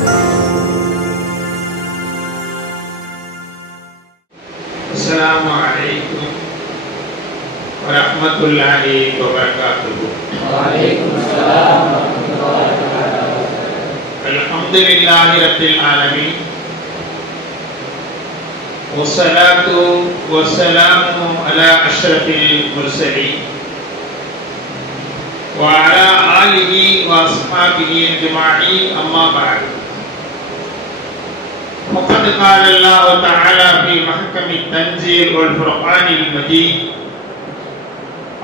Assalamu alaikum warahmatullahi wabarakatuh. Waalaikumsalam warahmatullahi wabarakatuh. Alhamdulillahi rabbil alamin. Wassalatu wassalamu ala asyrafil mursalin wa ala alihi wa ashabihi ajma'in, amma ba'd. وقد قال الله تعالى في محكم التنزيل والفرقان المجيد: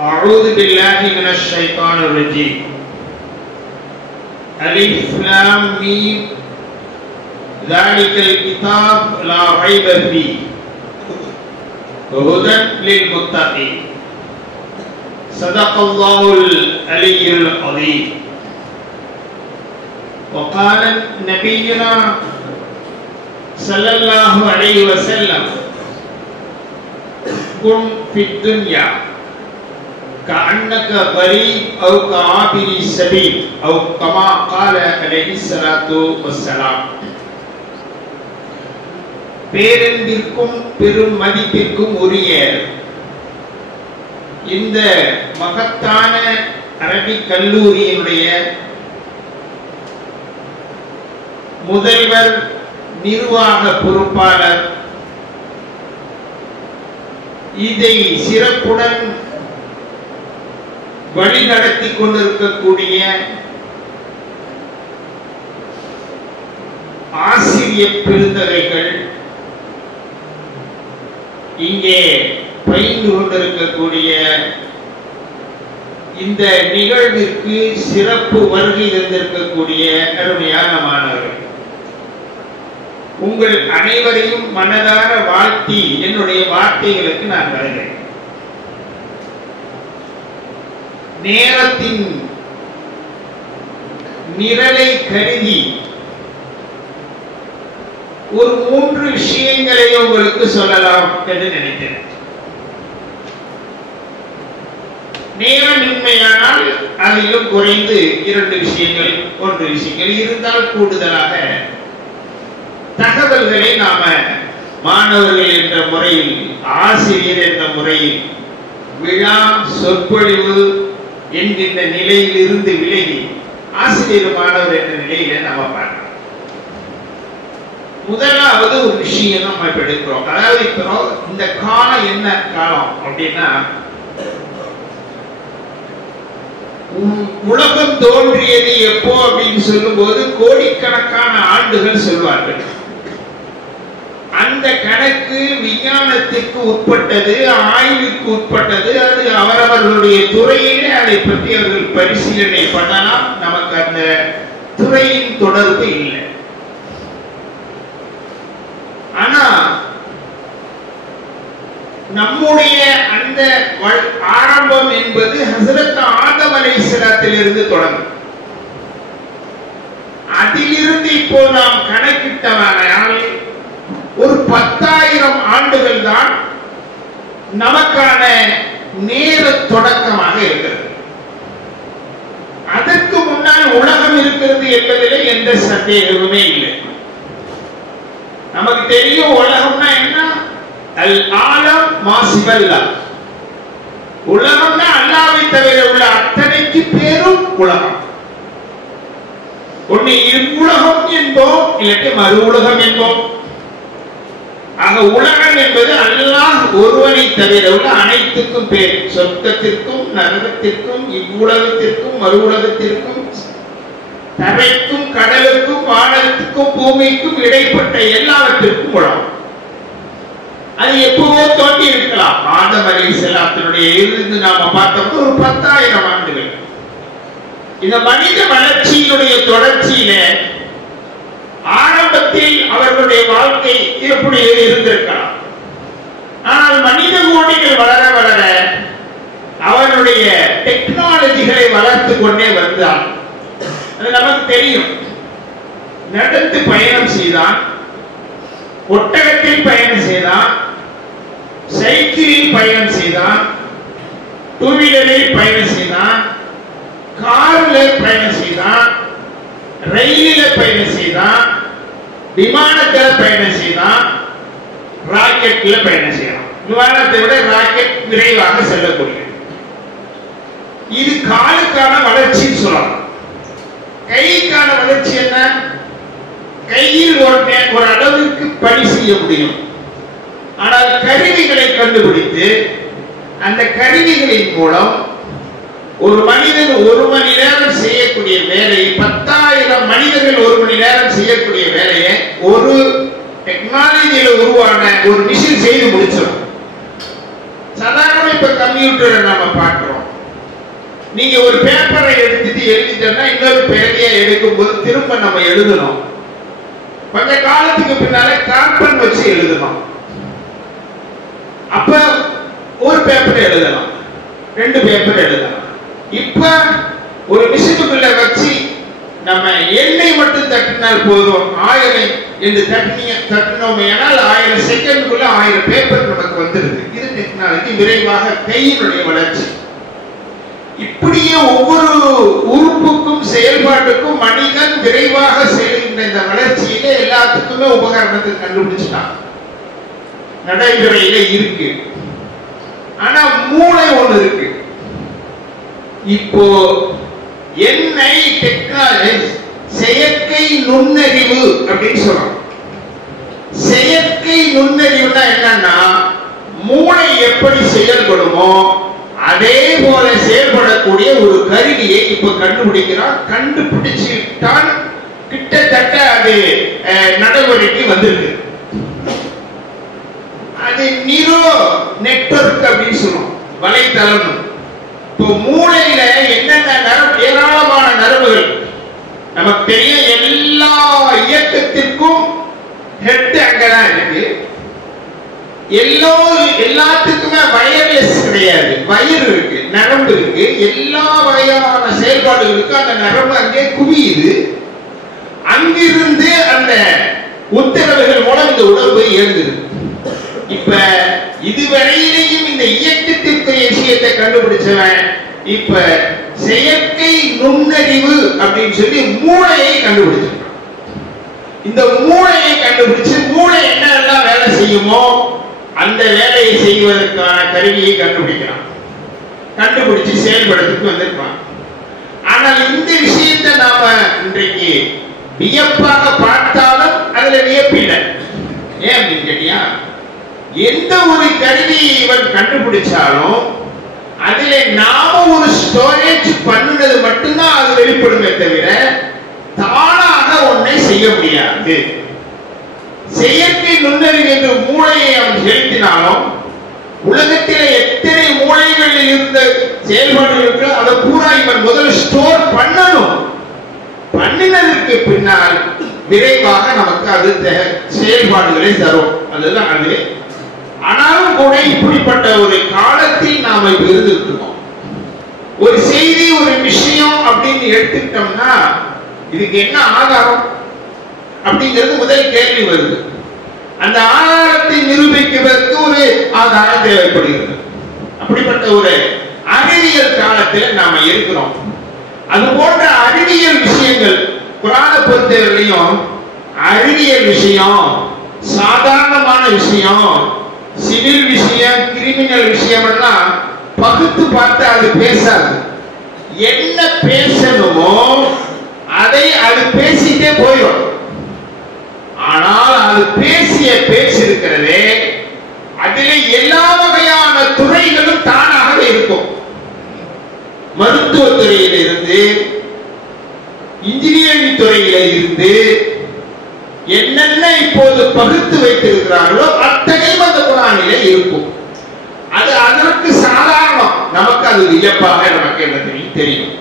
أعوذ بالله من الشيطان الرجيم. ألف لام ميم ذلك الكتاب لا ريب فيه وهدى للمتقين. صدق الله العلي العظيم. وقال نبينا صلى الله عليه وسلم: كن في الدنيا كأنك غريب أو كعابر السبيل أو كما قال عليه الصلاة والسلام. பேரன்பிற்கும் பெரும் மதிப்பிற்கும் உரிய இந்த மகத்தான Arabic கல்லூரியினுடைய முதல்வர், நிர்வாக பொறுப்பாளர், இதை சிறப்புடன் வழிநடத்தி கொண்டிருக்கக்கூடிய ஆசிரியர் பெருந்தகைகள், இங்கே பயின்று கொண்டிருக்கக்கூடிய இந்த நிகழ்விற்கு சிறப்பு வருகை தந்திருக்கக்கூடிய அருமையான மாணவர்கள், உங்கள் அனைவரையும் மனதார வாழ்த்தி என்னுடைய வார்த்தைகளுக்கு நான் வருகிறேன். நேரத்தின் நிரலை கருதி ஒரு 3 விஷயங்களை உங்களுக்கு சொல்லலாம் என்று நினைக்கிறேன். நேரமின்மையானால் அதிலும் குறைந்து 2 விஷயங்கள் 1 விஷயங்கள் இருந்தால் கூடுதலாக தகவல்களை நாம மாணவர்கள் என்ற முறையில், ஆசிரியர் என்ற முறையில், விழா சொற்பொழிவு என்கின்ற நிலையில் இருந்து விலகி ஆசிரியர் மாணவர் என்ற நிலையில நாம பார்க்கிறோம். முதலாவது ஒரு விஷயம் நம்ம இப்ப எடுக்கிறோம். அதாவது இப்போ இந்த காலம் என்ன காலம் அப்படின்னா, உலகம் தோன்றியது எப்போ அப்படின்னு சொல்லும் போது கோடிக்கணக்கான ஆண்டுகள் சொல்வார்கள். அந்த கணக்கு விஞ்ஞானத்திற்கு உட்பட்டது, ஆய்வுக்கு உட்பட்டது. அது அவரவர்களுடைய துறையிலே அதை பற்றி அவர்கள் பரிசீலனை பண்ணலாம். நமக்கு அந்த துறையின் தொடர்பு இல்லை. ஆனா நம்முடைய அந்த ஆரம்பம் என்பது ஹஸரத் ஆதம் அலைஹிஸ்ஸலாத்திலிருந்து தொடங்கும். அதிலிருந்து இப்போ நாம் கணக்கிட்டவனால் ஒரு 10,000 ஆண்டுகள் தான் நமக்கான நேர தொடக்கமாக இருக்கிறது. அதற்கு முன்னால் உலகம் இருக்கிறது என்பதிலே எந்த சந்தேகமுமே இல்லை. நமக்கு தெரியும் உலகம்னா என்ன? அல் ஆலம் மாசிவல்லா. உலகம்னா அல்லாஹ்வை தவிர உள்ள அத்தனைக்கு பேரும் உலகம். ஒண்ணு இவ்வுலகம் என்போம், இல்லாட்டி மறு உலகம் என்போம். ஆக உலகம் என்பது அல்லாஹ் ஒருவனை தவிர உள்ள அனைத்துக்கும் பேர். சொர்க்கத்திற்கும் நரகத்திற்கும் இவ்வுலகத்திற்கும் மறு உலகத்திற்கும் தரைக்கும் கடலுக்கும் வானத்துக்கும் பூமிக்கும் இடைப்பட்ட எல்லாவற்றிற்கும் உலகம். அது எப்பவோ தோன்றி இருக்கலாம். ஆதம் அலைஹிஸ்ஸலாத்தினுடைய இருந்து நாம பார்த்தோம் ஒரு 10,000 ஆண்டுகள். இந்த மனித வளர்ச்சியினுடைய தொடர்ச்சியில ஆரம்பத்தில் அவர்களுடைய வாழ்க்கை எப்படி இருந்திருக்கலாம். ஆனால் மனித கோடிகள் வளர வளர அவனுடைய டெக்னாலஜிகளை வளர்த்து கொண்டே வந்தான். அது நமக்கு தெரியும். நடந்து பயணம் செய்தான், ஒட்டகத்தில் பயணம் செய்தான், சைக்கிளில் பயணம் செய்தான், டூ வீலரில் பயணம் செய்தான், காரில் பயணம் செய்தான், ரயிலில் பயணம் செய்தான். செய்தான், விமானத்துல பயணம் செய்தான், ராக்கெட்ல பயணம் செய்யலாம். விமானத்தை விட ராக்கெட் விரைவாக செல்லக்கூடியது. இது காலுக்கான வளர்ச்சின்னு சொல்லலாம். கைக்கான வளர்ச்சி என்ன? கையில் ஒரு அளவுக்கு பணி செய்ய முடியும். ஆனால் கருவிகளை கண்டுபிடித்து அந்த கருவிகளின் மூலம் ஒரு மனிதன் ஒரு மணி நேரம் செய்யக்கூடிய வேலையை 10,000 மனிதர்கள் ஒரு மணி நேரம் செய்யக்கூடிய வேலையை ஒரு டெக்னாலஜியில உருவான ஒரு மிஷின் செய்து முடிச்சிடும். சாதாரண இப்ப கம்ப்யூட்டரை நாம பார்க்கிறோம். நீங்க ஒரு பேப்பரை எடுத்துட்டு எழுதிட்டோம்னா இன்னொரு பேரையை எடுக்கும் போது திரும்ப நம்ம எழுதணும். கொஞ்ச காலத்துக்கு பின்னால கார்பன் வச்சு எழுதணும். அப்ப ஒரு பேப்பர் எழுதலாம், 2 பேப்பர் எழுதலாம். இப்ப ஒரு மிஷினுக்குள்ள வச்சு நம்ம எண்ணெய் மட்டும் தட்டினால் போதும், 1000 என்று தட்டினோமே ஆனால் 1000 செகண்டுக்குள்ள 1000 பேப்பர் நமக்கு வந்துருது. இது டெக்னாலஜி, விரைவாக கையினுடைய வளர்ச்சி. இப்படியே ஒவ்வொரு உறுப்புக்கும் செயல்பாட்டுக்கும் மனிதன் விரைவாக செல்கின்ற இந்த வளர்ச்சியில எல்லாத்துக்குமே உபகரணத்தை கண்டுபிடிச்சிட்டான், நடைமுறையில இருக்கு. ஆனா மூளை ஒண்ணு இருக்கு. இப்போ என்னை டெக்னாலஜி செயற்கை நுண்ணறிவு அப்படின்னு சொல்றோம். செயற்கை நுண்ணறிவுனா என்னன்னா, மூளை எப்படி செயல்படுமோ அதே போல செயல்படக்கூடிய ஒரு கருவியை இப்ப கண்டுபிடிக்கிறான். கண்டுபிடிச்சுட்டான், கிட்டத்தட்ட அது நடைமுறைக்கு வந்திருக்கு. அது நியூரோ நெட்வொர்க் அப்படின்னு சொல்லுவோம், வலைத்தளம். இப்போ மூளையில என்னென்ன நரம்பு, ஏராளமான நரம்புகள் நமக்கு தெரியும். எல்லா இயக்கத்திற்கும் ஹெட் அங்கதான் இருக்கு. எல்லாத்துக்குமே வயர்லெஸ் கிடையாது, வயர் இருக்கு, நரம்பு இருக்கு. எல்லா வகையான செயல்பாடுகளுக்கு அந்த நரம்பு அங்கே குவியுது. அங்கிருந்து அந்த உத்தரவுகள் மூலம் இந்த உடம்பு இயங்குது. இப்ப இதுவரையிலேயும் இந்த இயக்கத்திற்குரிய விஷயத்தை கண்டுபிடிச்சவன் இப்ப செயற்கை நுண்ணறிவு அப்படின்னு சொல்லி மூளையை கண்டுபிடிச்சிருக்கான். இந்த மூளையை கண்டுபிடிச்சு மூளை என்னெல்லாம் வேலை செய்யுமோ அந்த வேலையை செய்வதற்கான கருவியை கண்டுபிடிக்கிறான். கண்டுபிடிச்சு செயல்படுறதுக்கு வந்திருப்பான். ஆனால் இந்த விஷயத்தை நாம இன்றைக்கு வியப்பாக பார்த்தாலும் அதுல வியப்பில்லை. ஏன் அப்படின்னு கேட்டியா, எந்த ஒரு கருவியை இவன் கண்டுபிடிச்சாலும் அதுல நாம ஒரு ஸ்டோரேஜ் பண்ணினது மட்டும்தான் அது வெளிப்படுமே தவிர தானாக ஒன்றை செய்ய முடியாது. செயற்கை நுண்ணறிவு என்ற மூளையை அவன் செலுத்தினாலும் உலகத்திலே எத்தனை மூளைகளில் இருந்த செயல்பாடுகளுக்கு அதை பூரா இவன் முதல் ஸ்டோர் பண்ணணும். பண்ணினதற்கு பின்னால் விரைவாக நமக்கு அது செயல்பாடுகளை தரும். அதுதான் அது. ஆனாலும் கூட இப்படிப்பட்ட ஒரு காலத்தில் நாம இப்ப இருந்திருக்கிறோம். ஒரு செய்தி, ஒரு விஷயம் அப்படின்னு எடுத்துக்கிட்டோம்னா இதுக்கு என்ன ஆதாரம் அப்படிங்கிறது முதல் கேள்வி வருது. அந்த ஆதாரத்தை நிரூபிக்கிறதுக்கு ஒரு ஆதாரம் தேவைப்படுகிறது. அப்படிப்பட்ட ஒரு அறிவியல் காலத்தில் நாம இருக்கிறோம். அது போன்ற அறிவியல் விஷயங்கள் குர்ஆனை பொறுத்தவரையிலும் அறிவியல் விஷயம், சாதாரணமான விஷயம், சிவில் விஷயம், கிரிமினல் விஷயம் எல்லாம் பகுத்து பார்த்து அது பேசாது. என்ன பேசணுமோ அதை அது பேசிட்டே போயிடும். ஆனால் அது பேசிய பேச்சு இருக்கிறதே, அதில் எல்லா வகையான துறைகளும் தானாகவே இருக்கும். மருத்துவத்துறையில இருந்து, இன்ஜினியரிங் துறையில இருந்து என்னென்ன இப்போது பகுத்து வைத்திருக்கிறார்களோ அத்தனையும் அந்த குர்ஆனிலே இருக்கும். அது அதற்கு சாதாரணம், நமக்கு அது வியப்பாக நமக்கு என்ன தெரியும்.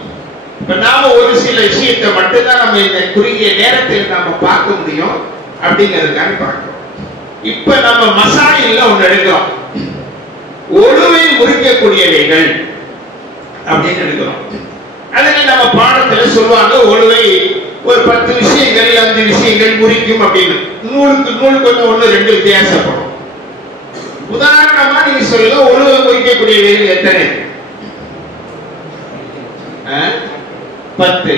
இப்ப நாம ஒரு சில விஷயத்தை மட்டும்தான் நம்ம இந்த குறுகிய நேரத்தில் நாம பார்க்க முடியும் அப்படிங்கிறதுக்காக பார்க்கிறோம். இப்ப நம்ம மசாயில்ல ஒண்ணு எடுக்கிறோம், ஒழுவை முறிக்கக்கூடியவைகள் அப்படின்னு எடுக்கிறோம். அதுல நம்ம பாடத்துல சொல்லுவாங்க ஒழுவை ஒரு 10 விஷயங்கள் 5 விஷயங்கள் முறிக்கும் அப்படின்னு. நூலுக்கு நூல் கொஞ்சம் 1-2 வித்தியாசப்படும். உதாரணமா நீங்க சொல்லுங்க, ஒழுவை முறிக்கக்கூடியவைகள் எத்தனை? 10,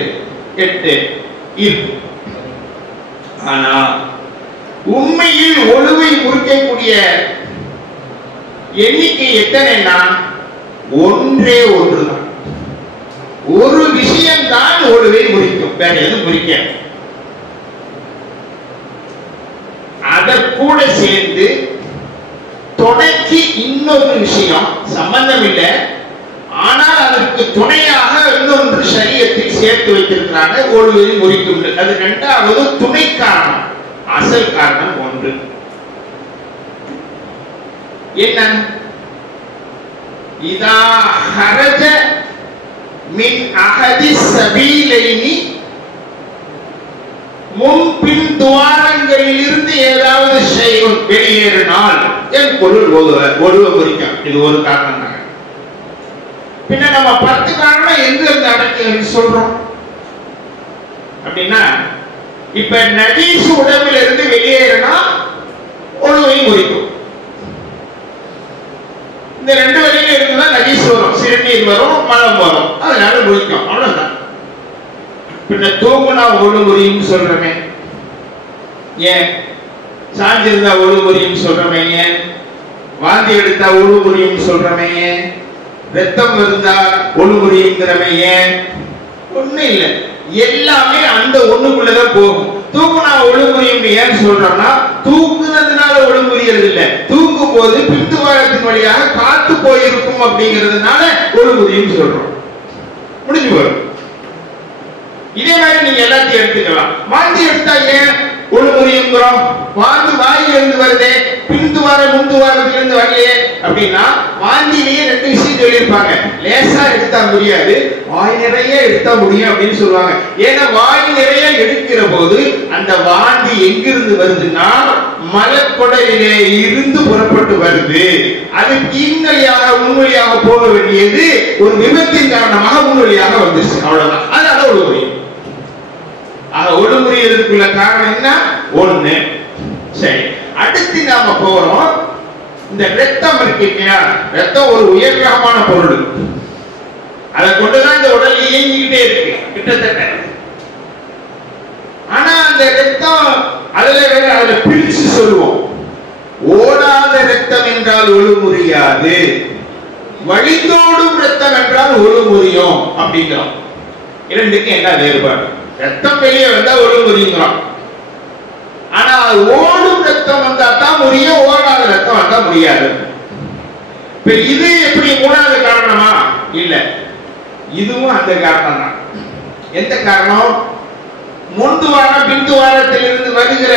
8 இருக்கு. ஆனா உண்மையில் ஒழுவை முறிக்கக்கூடிய எண்ணிக்கை எத்தனைனா ஒன்றே ஒன்றுதான். ஒரு விஷயம்தான் ஒழுவை முறிக்கும், வேற எதுவும் முறிக்க. அத கூட சேர்ந்து துணைக்கு இன்னொரு விஷயம் சம்பந்தம் இல்லை, ஆனால் அதற்கு துணையாக இன்னொன்று ஷரியத்தில் சேர்த்து வைத்திருக்கிறாங்க ஒழுவை முறிக்கும். அது இரண்டாவது துணை காரணம். அசல் காரணம் ஒன்று. என்ன? இதா ஹரஜ மின் அஹதி சபீலைனி, முன்பின் துவாரங்களில் இருந்து ஏதாவது ஷைஉன் வெளியேறினால் என் பொருள் ஒழுவை முறிக்கும். இது ஒரு காரணம். பின்ன நம்ம 10 காரணம் எங்க இருந்து அடக்கி சொல்றோம் அப்படின்னா, இப்ப நஜீஸ் உடம்பில் இருந்து வெளியேறினா ஒழுவை முறிக்கும். இந்த 2 வழியில இருந்துதான் நஜீஸ் வரும், சிறுநீர் வரும், மலம் வரும், அதனால முறிக்கும். அவ்வளவுதான். பின்ன தூங்குனா ஒழு முறியும் சொல்றமே ஏன்? சாஞ்சிருந்தா ஒழு முறியும் சொல்றமே ஏன்? வாந்தி எடுத்தா ஒழு முறியும் சொல்றமே ஏன்? ரத்தம் இருந்தா ஒழு முறியுங்கிறமே ஏன்? ஒண்ணு இல்ல, எல்லாமே அந்த ஒண்ணுக்குள்ளதான் போகும். தூங்குனா ஒழு முறியும் ஏன் சொல்றோம்னா, தூங்குனதுனால ஒழு முறியது இல்ல, தூங்கும் போது பிந்துவாரத்தின் வழியாக காத்து போயிருக்கும் அப்படிங்கிறதுனால ஒழு முறியும் சொல்றோம். முடிஞ்சு போகும். இதே மாதிரி நீங்க எல்லாத்தையும் எடுத்துக்கலாம். வாந்தி எடுத்தா ஏன் ஒழு முறியுங்கிறோம்? வாந்தி வாயிலிருந்து வருதே, பிந்துவார முந்துவாரத்திலிருந்து வரலையே அப்படின்னா, வாந்திலேயே 2 விஷயம் சொல்லியிருப்பாங்க. லேசா எடுத்தா முடியாது, வாய் நிறைய எடுத்தா முடியும் அப்படின்னு சொல்லுவாங்க. ஏன்னா வாய் நிறைய எடுக்கிற போது அந்த வாந்தி எங்கிருந்து வருதுன்னா, மலக்குடலிலே இருந்து புறப்பட்டு வருது. அது கீழ்வழியாக முன்வழியாக போக வேண்டியது ஒரு விபத்தின் காரணமாக முன்வழியாக வந்துருச்சு. அவ்வளவுதான். அதனால ஒழு முறியும். ஒழு முறியதுக்குள்ள காரணம் என்ன? ஒண்ணு. சரி, அடுத்து நாம போறோம். இந்த ரத்தம் இருக்கு இல்லையா, ரத்தம் ஒரு உயர் ரகமான பொருள். அதை கொண்டுதான் இந்த உடல் இயங்கிக்கிட்டே இருக்கு கிட்டத்தட்ட. ஆனா அந்த ரத்தம் அதுல பிரிச்சு சொல்லுவோம். ஓடாத ரத்தம் என்றால் ஒழு முறியாது, வழிந்தோடும் ரத்தம் என்றால் ஒழு முறியும் அப்படிங்கிறோம். இரண்டுக்கு என்ன வேறுபாடு? ரத்தம் வெளியே வந்தா ஒழு முறியுங்கிறோம். ஆனா ஓடும் ரத்தம் வந்தா தான் முறியும், ஓடாத ரத்தம் வந்தா முடியாது. இப்ப இது எப்படி மூணாவது காரணமா? இல்ல, இதுவும் அந்த காரணம் தான். எந்த காரணம்? முந்துவாரம் பிந்துவாரத்திலிருந்து வருகிற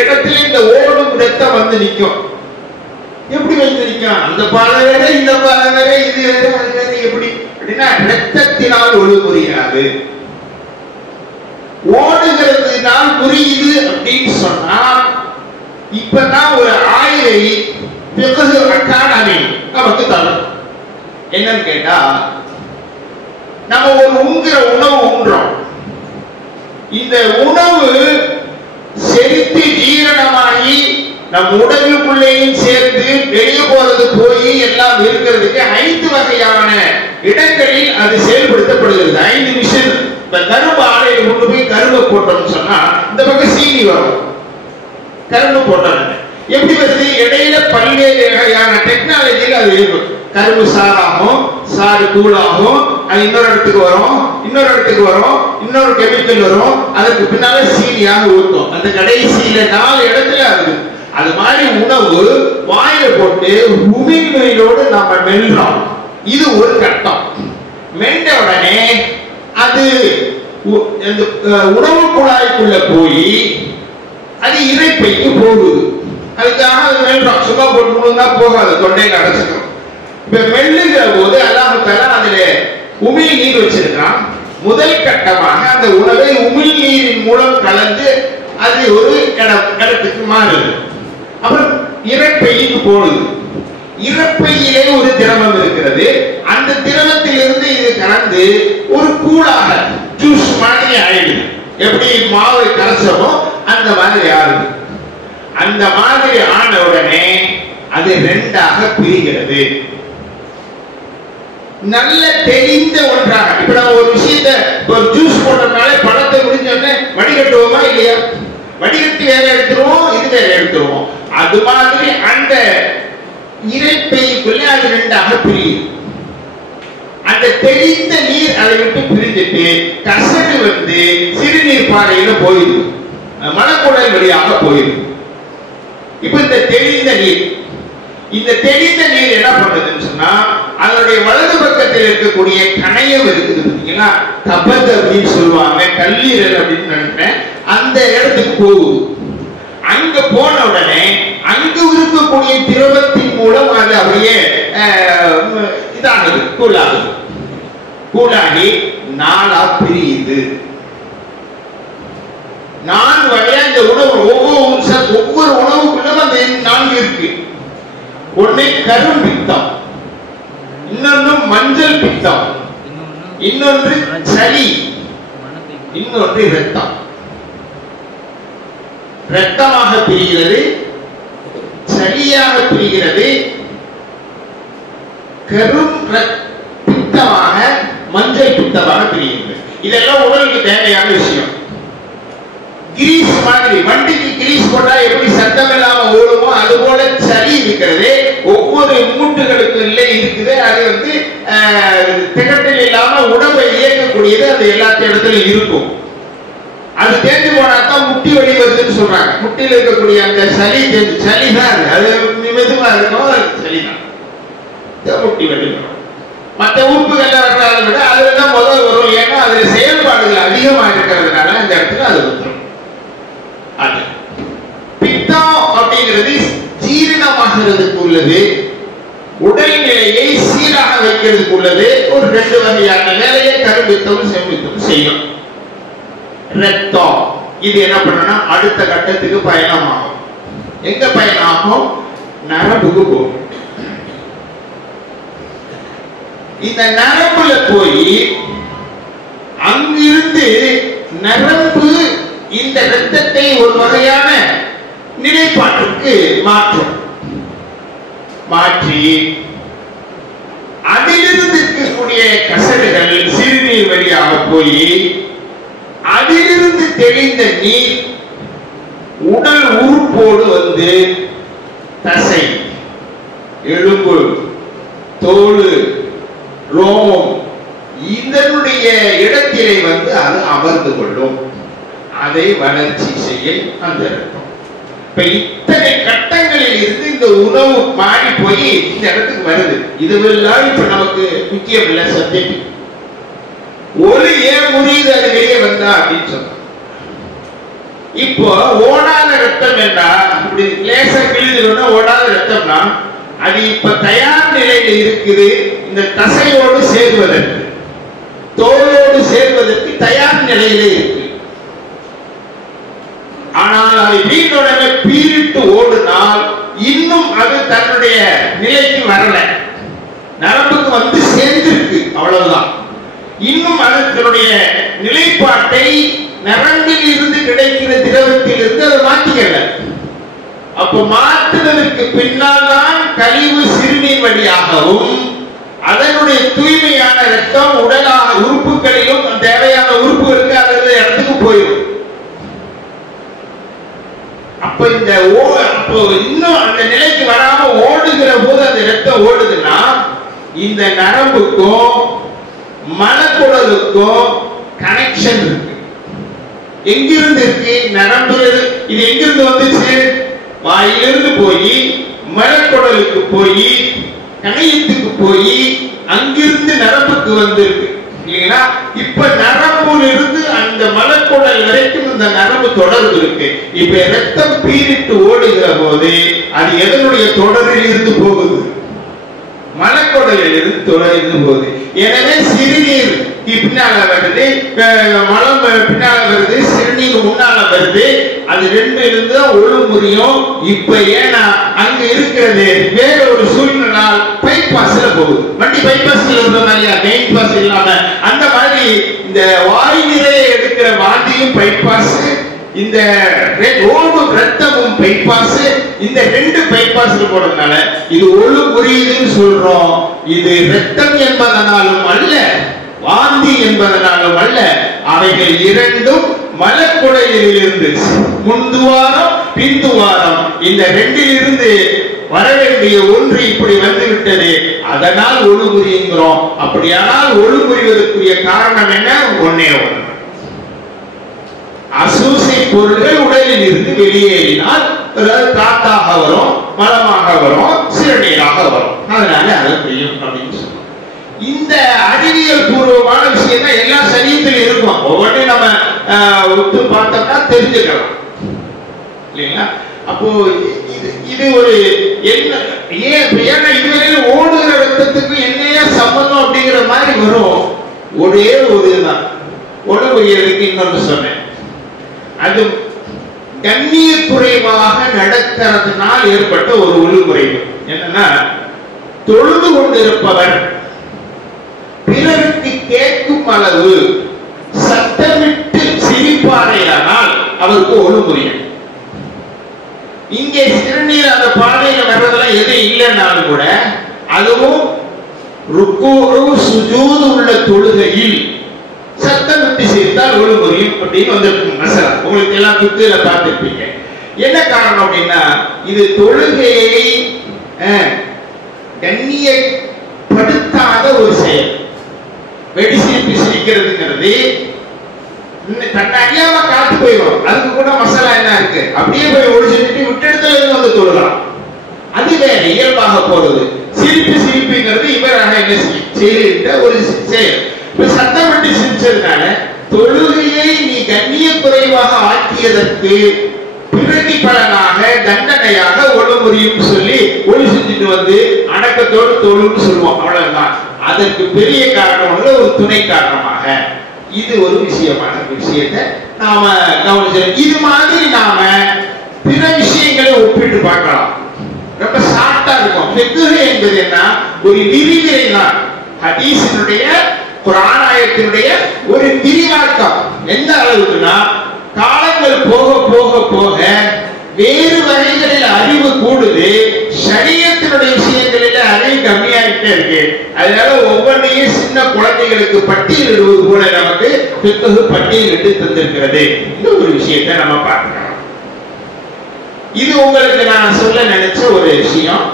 இடத்துல இந்த ஓடும் ரத்தம் வந்து நிற்கும். எப்படி வந்து நிற்கும்? அந்த பாதை வேற, இந்த பாதை வேற, இது வேற, அது வேற. எப்படி அப்படின்னா, ரத்தத்தினால் ஒழு முறியாது. ஓடுகிறதுனால் புரியுது அப்படின்னு சொன்னா, இப்பதான் ஒரு ஆய்வை அகாடமி நமக்கு தரும். என்னன்னு கேட்டா, நம்ம ஒரு உணவு உண்றோம். இந்த உணவு செரித்து ஜீரணமாகி நம் உடலுக்குள்ளேயும் சேர்ந்து வெளியே போறது போய் எல்லாம் இருக்கிறதுக்கு 5 வகையான இடங்களில் அது செயல்படுத்தப்படுகிறது. 5 மிஷன். இப்ப கரும்பு ஆலையை கொண்டு போய் கரும்பு போட்டோம்னு சொன்னா இந்த பக்கம் சீனி வரும். கரும்பு போட்டோம் எப்படி வருது? இடையில பல்வேறு வகையான டெக்னாலஜியில் அது இருக்கும். கரும்பு சாராகும், சாறு தூளாகும், அது இன்னொரு இடத்துக்கு வரும், இன்னொரு இடத்துக்கு வரும், இன்னொரு கெமிக்கல் வரும், அதற்கு பின்னால சீனியாக ஊற்றும். அந்த கடைசியில 4 இடத்துல அது. அது மாதிரி உணவு வாயில போட்டு உமிழ்நீரோடு நம்ம மெல்றோம். இது ஒரு கட்டம். மென்ற உடனே அது உணவு குழாய்க்குள்ள போய் அது இரைப்பைக்கு போகுது. அதுக்காக அது மெல்றோம். சும்மா போட்டு போகாது, தொண்டையில அடைச்சிடும். இப்ப மெல்லுகிற போது அல்லாஹ் அதுல உமிழ்நீர் வச்சிருக்கான். முதல் கட்டமாக அந்த உணவை உமிழ்நீரின் மூலம் கலந்து அது ஒரு இடத்துக்கு மாறுது. அப்புறம் இரைப்பைக்கு போடுது. இரைப்பையிலே ஒரு திரவம் இருக்கிறது. அந்த திரவத்திலிருந்து இது கலந்து ஒரு கூழாக ஜூஸ் மாதிரி ஆயிடுது. எப்படி மாவை கரைச்சமோ அந்த மாதிரி ஆகுது. அந்த மாதிரி ஆன உடனே அது 2ஆக பிரிகிறது. நல்ல தெரிந்த ஒன்றாக. இப்ப நம்ம ஒரு விஷயத்தை ஒரு ஜூஸ் போட்டனால பழத்தை முடிஞ்ச உடனே வடிகட்டுவோமா இல்லையா? வடிகட்டி வேற எடுத்துருவோம், இது வேற எடுத்துருவோம். அது மாதிரி அந்த இரைப்பைக்குள்ளே அது ரெண்டாக பிரியுது. அந்த தெளிந்த நீர் அதை விட்டு பிரிஞ்சிட்டு கசடு வந்து சிறுநீர் பாதையில போயிடுது, மலக்குடல் வழியாக போயிடுது. இப்ப இந்த தெளிந்த நீர் என்ன பண்ணுதுன்னு சொன்னா, அதனுடைய வலது பக்கத்தில் இருக்கக்கூடிய கணையம் இருக்குது பாத்தீங்களா, கபத் அப்படின்னு சொல்லுவாங்க, கல்லீரல் அப்படின்னு நினைக்கிறேன், அந்த இடத்துக்கு போகுது. அங்க போன உடனே அங்கு இருக்கக்கூடிய திரவத்தின் மூலம் அது அப்படியே இதாகுது, கூலாகி நாளா பிரியுது. நான் வகையா இந்த உணவு ஒவ்வொரு உணவுக்குள்ளும் அந்த 4 இருக்கு. ஒண்ணு கரும்பித்தம், இன்னொன்று மஞ்சள் பித்தம், இன்னொன்று சளி, இன்னொன்று இரத்தம். இரத்தமாக பிரிகிறது, சளியாக பிரிகிறது, பித்தமாக மஞ்சள் பித்தமாக பிரிகிறது. இதெல்லாம் உடலுக்கு தேவையான விஷயம். கிரீஸ் மாதிரி, வண்டிக்கு கிரீஸ் போட்டா எப்படி சத்தம் இல்லாம ஓடுமோ அது போல சளி இருக்கிறது, ஒவ்வொரு மூட்டுகளுக்கு இல்லை இருக்குது. அது வந்து திகட்டில் இல்லாம உடம்பை இயக்கக்கூடியது, அது எல்லா இடத்துலயும் இருக்கும். அது தேர்ந்து போனாதான் முட்டி வலி வருதுன்னு சொல்றாங்க. முட்டியில் இருக்கக்கூடிய அந்த சளிதான் அது மெதுவா இருக்கும், சளிதான் முட்டி வலி வரும். மற்ற உறுப்புகள்ல வர்றதை விட அதுலதான் முதல் வரும். ஏன்னா அதுல செயல்பாடுகள் அதிகமா இருக்கிறதுனால அந்த இடத்துல அது வந்துடும். அது பித்தம் அப்படிங்கிறது ஜீரணமாகிறதுக்கு உள்ளது, உடல்நிலையை சீராக வைக்கிறதுக்கு உள்ளது. ஒரு 2 வகையான வேலையை கரும்பித்தம் செம்பித்தம் செய்யும். ரத்தம் இது என்ன பண்ணனா அடுத்த கட்டத்துக்கு பயணமாகும். எங்க பயணமாகும்? நரம்புக்கு போகும். இந்த நரம்புல போய் அங்கிருந்து நரம்பு இந்த ரத்தத்தை ஒரு வகையான நிலைப்பாட்டுக்கு மாற்றி அதிலிருந்து இருக்கக்கூடிய கசடுகள் சிறுநீர் வழியாக போய் அதிலிருந்து தெளிந்த நீர் உடல் உறுப்போடு வந்து தசை, எலும்பு, தோல், ரோமம் இதனுடைய இடத்திலே வந்து அது அமர்ந்து கொள்ளும். அதை வளர்ச்சி செய்ய அந்த ரத்தம். இப்ப இத்தனை கட்டங்களில் இருந்து இந்த உணவு மாறி போய் இந்த இடத்துக்கு வருது. இதுவெல்லாம் இப்ப நமக்கு முக்கியம் இல்ல சப்ஜெக்ட். ஒரு ஏன் முறியுது அது வெளியே வந்தா அப்படின்னு சொன்ன. இப்போ ஓடாத ரத்தம் என்றா அப்படி லேசா கிழிஞ்சோன்னா ஓடாத ரத்தம்னா அது இப்ப தயார் நிலையில இருக்குது. இந்த தசையோடு சேர்வதற்கு, தோலோடு சேர்வதற்கு தயார் நிலையில இருக்கு. ஆனால் அதை வீட்டுடனே பீரிட்டு ஓடுனால் இன்னும் அது தன்னுடைய நிலைக்கு வரல, நரம்புக்கு வந்து சேர்ந்திருக்கு, அவ்வளவுதான். இன்னும் அதனுடைய நிலைப்பாட்டை நரம்பில் இருந்து கிடைக்கிற திரவத்தில் இருந்து அதை மாற்றிக்கல. அப்ப மாற்றுவதற்கு பின்னால் தான் கழிவு சிறுநீர் வழியாகவும் அதனுடைய தூய்மையான ரத்தம் உடலாக உறுப்புகளிலும் தேவையான உறுப்புகளுக்கு அந்த இடத்துக்கு போயிடும். அப்ப இந்த அப்போ இன்னும் அந்த நிலைக்கு வராம ஓடுகிற போது அந்த ரத்தம் ஓடுதுன்னா இந்த நரம்புக்கும் மலக்குடலுக்கும் கனெக்ஷன் இருக்கு. எங்கிருந்து இருக்கு? நரம்பு. இது எங்கிருந்து வந்துச்சு? வாயிலிருந்து போய் மலக்குடலுக்கு போய் கணையத்துக்கு போய் அங்கிருந்து நரம்புக்கு வந்திருக்கு இல்லைங்களா? இப்ப நரம்புல இருந்து அந்த மலக்குடல் வரைக்கும் இந்த நரம்பு தொடர்பு இருக்கு. இப்ப ரத்தம் பீரிட்டு ஓடுகிற போது அது எதனுடைய தொடரில் இருந்து போகுது? மலக்குடலில் இருந்து தொடர்ந்து போகுது. எனவே சிறுநீர் பின்னால வருது, மலம் பின்னால வருது, சிறுநீர் முன்னால வருது. அது ரெண்டு இருந்து ஒழு முறியும். இப்ப ஏன்னா அங்க இருக்கிறது வேற ஒரு சூழ்நிலையால் பைபாஸ்ல போகுது. வண்டி பைபாஸ்ல இருந்த மாதிரியா, மெயின் பாஸ் இல்லாம அந்த மாதிரி இந்த வாய் நிறைய எடுக்கிற வாந்தியும் பைபாஸ், இந்த ஓடு ரத்தமும் பைபாஸ், இந்த ரெண்டு பைபாஸ்ல போறதுனால இது ஒழு முறியுதுன்னு சொல்றோம். இது ரத்தம் என்பதனாலும் அல்ல, வாந்தி என்பதனாலும் அல்ல. அவைகள் இரண்டும் மலக்குடையிலிருந்து முன்துவாரம் பின்துவாரம் இந்த ரெண்டிலிருந்து வர வேண்டிய ஒன்று இப்படி வந்துவிட்டது, அதனால் ஒழு புரியுங்கிறோம். அப்படியானால் ஒழு புரிவதற்குரிய காரணம் என்ன? ஒன்னே ஒன்று, அசூசை பொருள்கள் உடலில் இருந்து வெளியேறினால் காத்தாக வரும், மலமாக வரும், சிறுநீராக வரும். அதனால அதை புரியும் அப்படின்னு சொல்லுவோம். இந்த அறிவியல் பூர்வமான விஷயம் தான் எல்லா சரீரத்திலும் இருக்கும். ஒவ்வொன்றையும் நம்ம ஒத்து பார்த்தோம்னா தெரிஞ்சுக்கலாம் இல்லைங்களா? அப்போ இது ஒரு என்ன ஏன்னா இதுவரையில் ஓடுகிற ரத்தத்துக்கு என்னையா சம்பந்தம் அப்படிங்கிற மாதிரி வரும். ஒரே ஒரு இதுதான் உடம்புக்கு இன்னொன்று சொன்னேன். அது கண்ணிய குறைவாக நடக்கிறதுனால் ஏற்பட்ட ஒரு ஒழுங்குறைவு என்னன்னா, தொழுது கொண்டிருப்பவர் பிறருக்கு கேட்கும் அளவு சத்தமிட்டு சிரிப்பாரையானால் அவருக்கு ஒழுங்குறையும். இங்கே சிறுநீர் அந்த பாதையில வர்றதெல்லாம் எதுவும் இல்லைன்னாலும் கூட அதுவும் ருக்கு சுஜூது உள்ள தொழுகையில் சத்தமிட்டு சிரித்தால் ஒழுங்குறையும் அப்படின்னு வந்திருக்கு மசாலா. உங்களுக்கு எல்லாம் துக்குல பார்த்திருப்பீங்க. என்ன காரணம் அப்படின்னா, இது தொழுகையை கண்ணியப்படுத்தாத ஒரு செயல். வெடிசிரிப்பு சிரிக்கிறதுங்கிறது தன்னை அறியாம காத்து போயிடும். அதுக்கு கூட மசாலா என்ன இருக்கு, அப்படியே போய் ஒழிச்சுட்டு விட்டெடுத்துல இருந்து வந்து தொழுகலாம். அது வேற இயல்பாக போறது. சிரிப்புங்கிறது இவராக என்ன செய்கிற ஒரு செயல். இப்ப சத்தம் விட்டு சிரிச்சதுனால தொழுகையை நீ கண்ணிய குறைவாக ஆக்கியதற்கு பிரதிபலனாக தண்டனையாக ஒழுங்குறையும் சொல்லி ஒளி செஞ்சுட்டு வந்து அடக்கத்தோடு தொழுன்னு சொல்லுவோம். அவ்வளவுதான். அதற்கு பெரிய காரணம் ஒரு துணை காரணமாக இது ஒரு விஷயமான விஷயத்தை நாம கவனிச்சோம். இது மாதிரி நாம பிற விஷயங்களை ஒப்பிட்டு பார்க்கலாம். ரொம்ப ஷார்ட்டா இருக்கும். ஃபிக்ஹ் என்பது என்ன, ஒரு விரிவுரை தான். ஹதீஸினுடைய குர்ஆன் ஆயத்தினுடைய ஒரு விரிவாக்கம். எந்த அளவுக்குன்னா, காலங்கள் போக போக போக வேறு வகைகளில் அறிவு கூடுது, ஷரியத்தினுடைய விஷயங்களில் அறிவு கம்மியாகிட்டே இருக்கு. அதனால ஒவ்வொன்றையும் சின்ன குழந்தைகளுக்கு பட்டியலிடுவது போல நமக்கு ஃபிக்ஹ் பட்டியலிட்டு தந்திருக்கிறது. இந்த ஒரு விஷயத்தை நம்ம பார்க்கலாம். இது உங்களுக்கு நான் சொல்ல நினைச்ச ஒரு விஷயம்.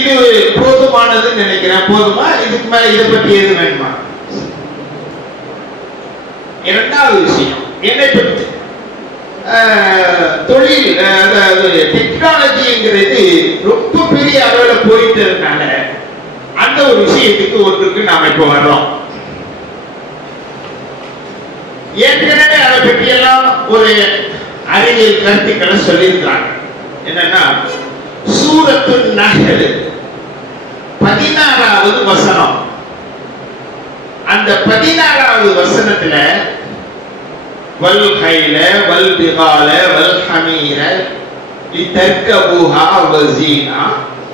இது போதுமானதுன்னு நினைக்கிறேன். போதுமா? இதுக்கு மேல இதை பற்றி எது வேணுமா? இரண்டாவது விஷயம் என்னை பற்றி தொழில் டெக்னாலஜிங்கிறது ரொம்ப பெரிய அளவில் போயிட்டு இருந்தனால அந்த ஒரு விஷயத்துக்கு ஒன்றுக்கு நாம இப்ப வர்றோம். ஏற்கனவே அதை பற்றியெல்லாம் ஒரு அறிவியல் கருத்துக்களை சொல்லியிருக்கிறாங்க. என்னன்னா, சூரத்து நஹ்ல் 16வது வசனம். அந்த 16வது வசனத்துல வல் கைல வல் பிகால வல் ஹமீர லிதர்கபூஹா வஸீனா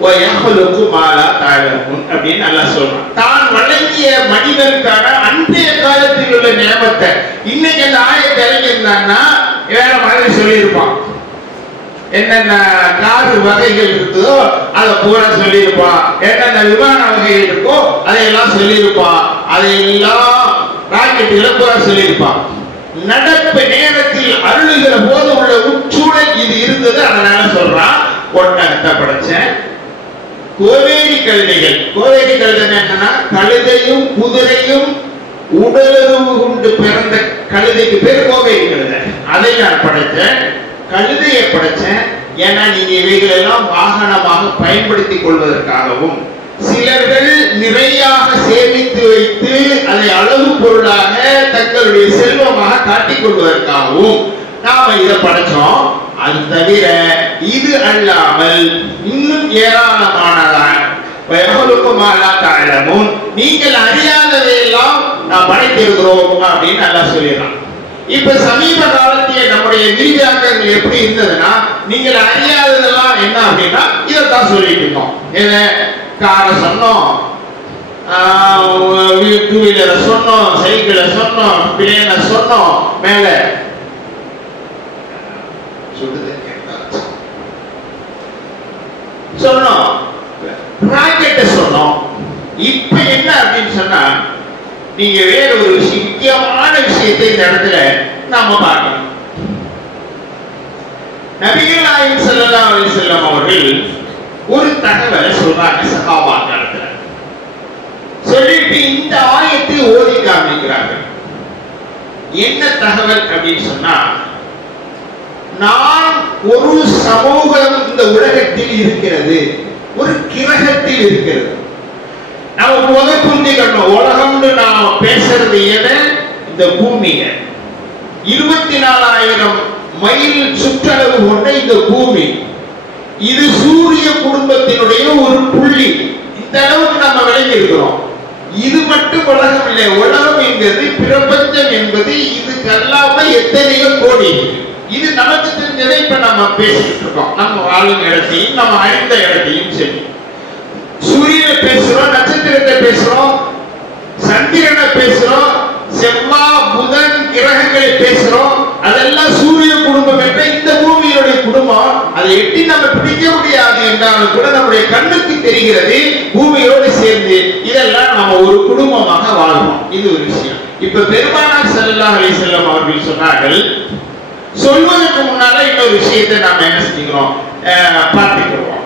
வயஹ்லுகு மா லா தஅலமூன் அப்படின்னு அல்லாஹ் சொல்றான். தான் வழங்கிய மனிதனுக்கான அன்றைய காலத்தில் உள்ள நியமத்தை இன்னைக்கு அந்த ஆயத்தை இறங்கியிருந்தான்னா வேற மாதிரி சொல்லியிருப்பான். என்னென்ன கார் வகைகள் இருக்குதோ அதை பூரா சொல்லியிருப்பான். என்னென்ன விமான வகைகள் இருக்கோ அதையெல்லாம் சொல்லியிருப்பான். அதையெல்லாம் ராக்கெட்டுகளை பூரா சொல்லியிருப்பான். நடப்பு நேரத்தில் அருளுகிற போது உள்ள உச்சூழல் இது இருந்தது. அதனால சொல்றான், ஒட்டகத்தை படைச்சேன். கோவேரி கழுதைகள், கோவேரி கழுதை என்னன்னா கழுதையும் குதிரையும் உடலுறவு கொண்டு பிறந்த கழுதைக்கு பேர் கோவேரி கழுதை. அதை நான் படைச்சேன். கழுதையை படைச்சேன். ஏன்னா நீங்க இவைகள் எல்லாம் வாகனமாக பயன்படுத்திக் கொள்வதற்காகவும், சிலர்கள் நிறையாக சேமித்து வைத்து அதை அளவு பொருளாக தங்களுடைய செல்வமாக காட்டிக் கொள்வதற்காகவும் நாம இதை படைச்சோம். அது தவிர இது அல்லாமல் இன்னும் ஏராளமானதான் நீங்கள் அறியாதவையெல்லாம் நான் படைத்திருக்கிறோம் அப்படின்னு நல்லா சொல்லிடலாம். இப்ப சமீப காலத்திலே நம்முடைய விரிவாக்கங்கள் எப்படி இருந்ததுன்னா, நீங்கள் அறியாததெல்லாம் என்ன அப்படின்னா இதைத்தான் சொல்லிட்டு இருக்கோம். என்ன, காரை சொன்னோம், டூ வீலரை சொன்னோம், சைக்கிளை சொன்னோம், பிளேனை சொன்னோம், மேல சொன்னோம், ராக்கெட்டை சொன்னோம். இப்ப என்ன அப்படின்னு சொன்னா, நீங்க வேற ஒரு விஷயம், முக்கியமான விஷயத்தை இந்த இடத்துல நாம பார்க்கணும். நபிகள் நாயகம் ஸல்லல்லாஹு அலைஹி வஸல்லம் அவர்கள் ஒரு தகவலை சொல்றாங்க சஹாபாக்களுக்கு. சொல்லிட்டு இந்த ஆயத்தை ஓதி காமிக்கிறார்கள். என்ன தகவல் அப்படின்னு சொன்னா, நான் ஒரு சமூகம் இந்த உலகத்தில் இருக்கிறது, ஒரு கிரகத்தில் இருக்கிறது. நம்ம முதல் புரிஞ்சுக்கணும், உலகம்னு நாம பேசுறது எதை? இந்த பூமிய. 24,000 மைல் சுற்றளவு கொண்ட இந்த பூமி, இது சூரிய குடும்பத்தினுடைய ஒரு புள்ளி. இந்த அளவுக்கு நம்ம விளங்கி இருக்கிறோம். இது மட்டும் உலகம் இல்லை. உலகம் என்பது, பிரபஞ்சம் என்பது, இதுக்கு அல்லாம எத்தனையோ கோடி. இது நமக்கு தெரிஞ்சதை இப்ப நம்ம பேசிட்டு இருக்கோம். நம்ம வாழும் இடத்தையும் நம்ம அறிந்த இடத்தையும் சரி, சூரியனை பேசுறோம், நட்சத்திரத்தை பேசுறோம், சந்திரனை பேசுறோம், செவ்வாய் புதன் கிரகங்களை பேசுறோம். அதெல்லாம் சூரிய குடும்பம் என்ற இந்த பூமியுடைய குடும்பம். அதை எட்டி நம்ம பிடிக்க முடியாது என்றாலும் கூட நம்முடைய கண்ணுக்கு தெரிகிறது பூமியோடு சேர்ந்து. இதெல்லாம் நம்ம ஒரு குடும்பமாக வாழ்வோம். இது ஒரு விஷயம். இப்ப பெருமானார் ஸல்லல்லாஹு அலைஹி வஸல்லம் அவர்கள் சொன்னார்கள். சொல்வதற்கு முன்னால இன்னொரு விஷயத்தை நாம என்ன செஞ்சுக்கிறோம், பார்த்துக்கிறோம்.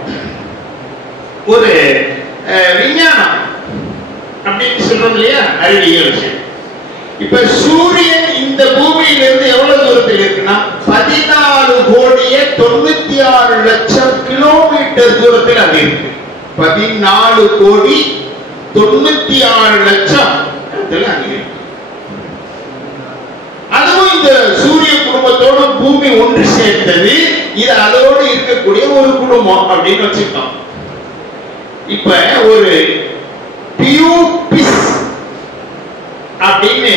ஒரு விஞ்ஞானம் அப்படின்னு சொல்றோம் இல்லையா, அறிவியல் விஷயம். இப்ப சூரியன் இந்த பூமியிலிருந்து எவ்வளவு தூரத்தில் இருக்குன்னா 14,96,00,000 கிலோமீட்டர் தூரத்தில் அது இருக்கு. 14,96,00,000 அங்க இருக்கு. அதுவும் இந்த சூரிய குடும்பத்தோடு பூமி ஒன்று சேர்ந்தது. இது அதோடு இருக்கக்கூடிய ஒரு குடும்பம் அப்படின்னு வச்சுக்கிட்டோம். இப்ப ஒரு பியூபிஸ் அப்படின்னு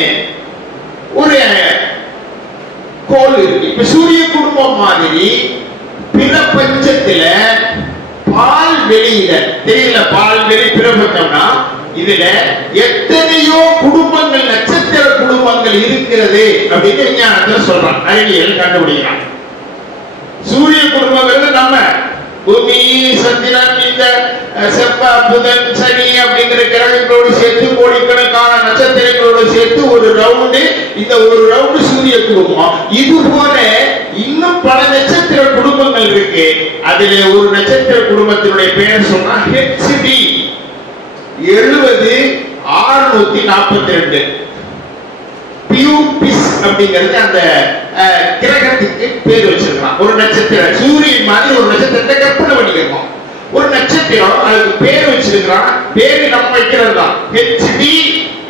ஒரு கோள் இருக்கு. இப்ப சூரிய குடும்பம் மாதிரி பிரபஞ்சத்துல பால் வெளியில தெரியல, பால் வெளி பிரபஞ்சம்னா இதுல எத்தனையோ குடும்பங்கள், நட்சத்திர குடும்பங்கள் இருக்கிறது அப்படின்னு விஞ்ஞானத்துல சொல்றான், அறிவியல் கண்டுபிடிக்கிறான். சூரிய குடும்பங்கள் நம்ம பூமி, சந்திரன், இந்த செவ்வாய் புதன் சனி அப்படிங்கிற கிரகங்களோடு சேர்த்து கோடிக்கணக்கான நட்சத்திரங்களோடு சேர்த்து ஒரு ரவுண்டு, இந்த ஒரு ரவுண்டு சூரிய குடும்பம். இது போல இன்னும் பல நட்சத்திர குடும்பங்கள் இருக்கு. அதுல ஒரு நட்சத்திர குடும்பத்தினுடைய பெயர் சொன்னா HD 70642. பியூபிஸ் அப்படிங்கிறது அந்த கிரகத்துக்கு பேர் வச்சிருக்கான். ஒரு நட்சத்திரம் சூரியன் மாதிரி ஒரு நட்சத்திரத்தை கற்பனை பண்ணிக்கிறோம். ஒரு நட்சத்திரம் அதுக்கு பேர் வச்சிருக்கான். பேரு நம்ம வைக்கிறது தான். HD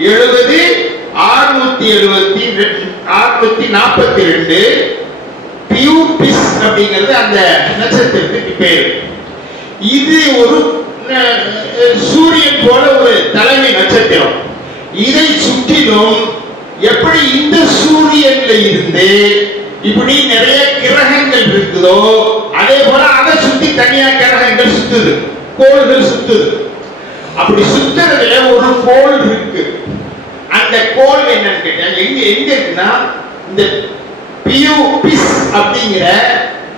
70642 பியூபிஸ் அப்படிங்கிறது அந்த நட்சத்திரத்துக்கு பேரு. இது ஒரு சூரியன் போல ஒரு தலைமை நட்சத்திரம். இதை சுற்றிலும் எப்படி இந்த சூரியன்ல இருந்து இப்படி நிறைய கிரகங்கள் இருக்குதோ, அதே போல அதை சுத்தி தனியா கிரகங்கள் சுத்துது, கோள்கள் சுத்துது. அப்படி சுத்துறதுல ஒரு கோள் இருக்கு. அந்த கோள் என்னன்னு கேட்டா எங்க இருக்குன்னா, இந்த பியூபிஸ் அப்படிங்கிற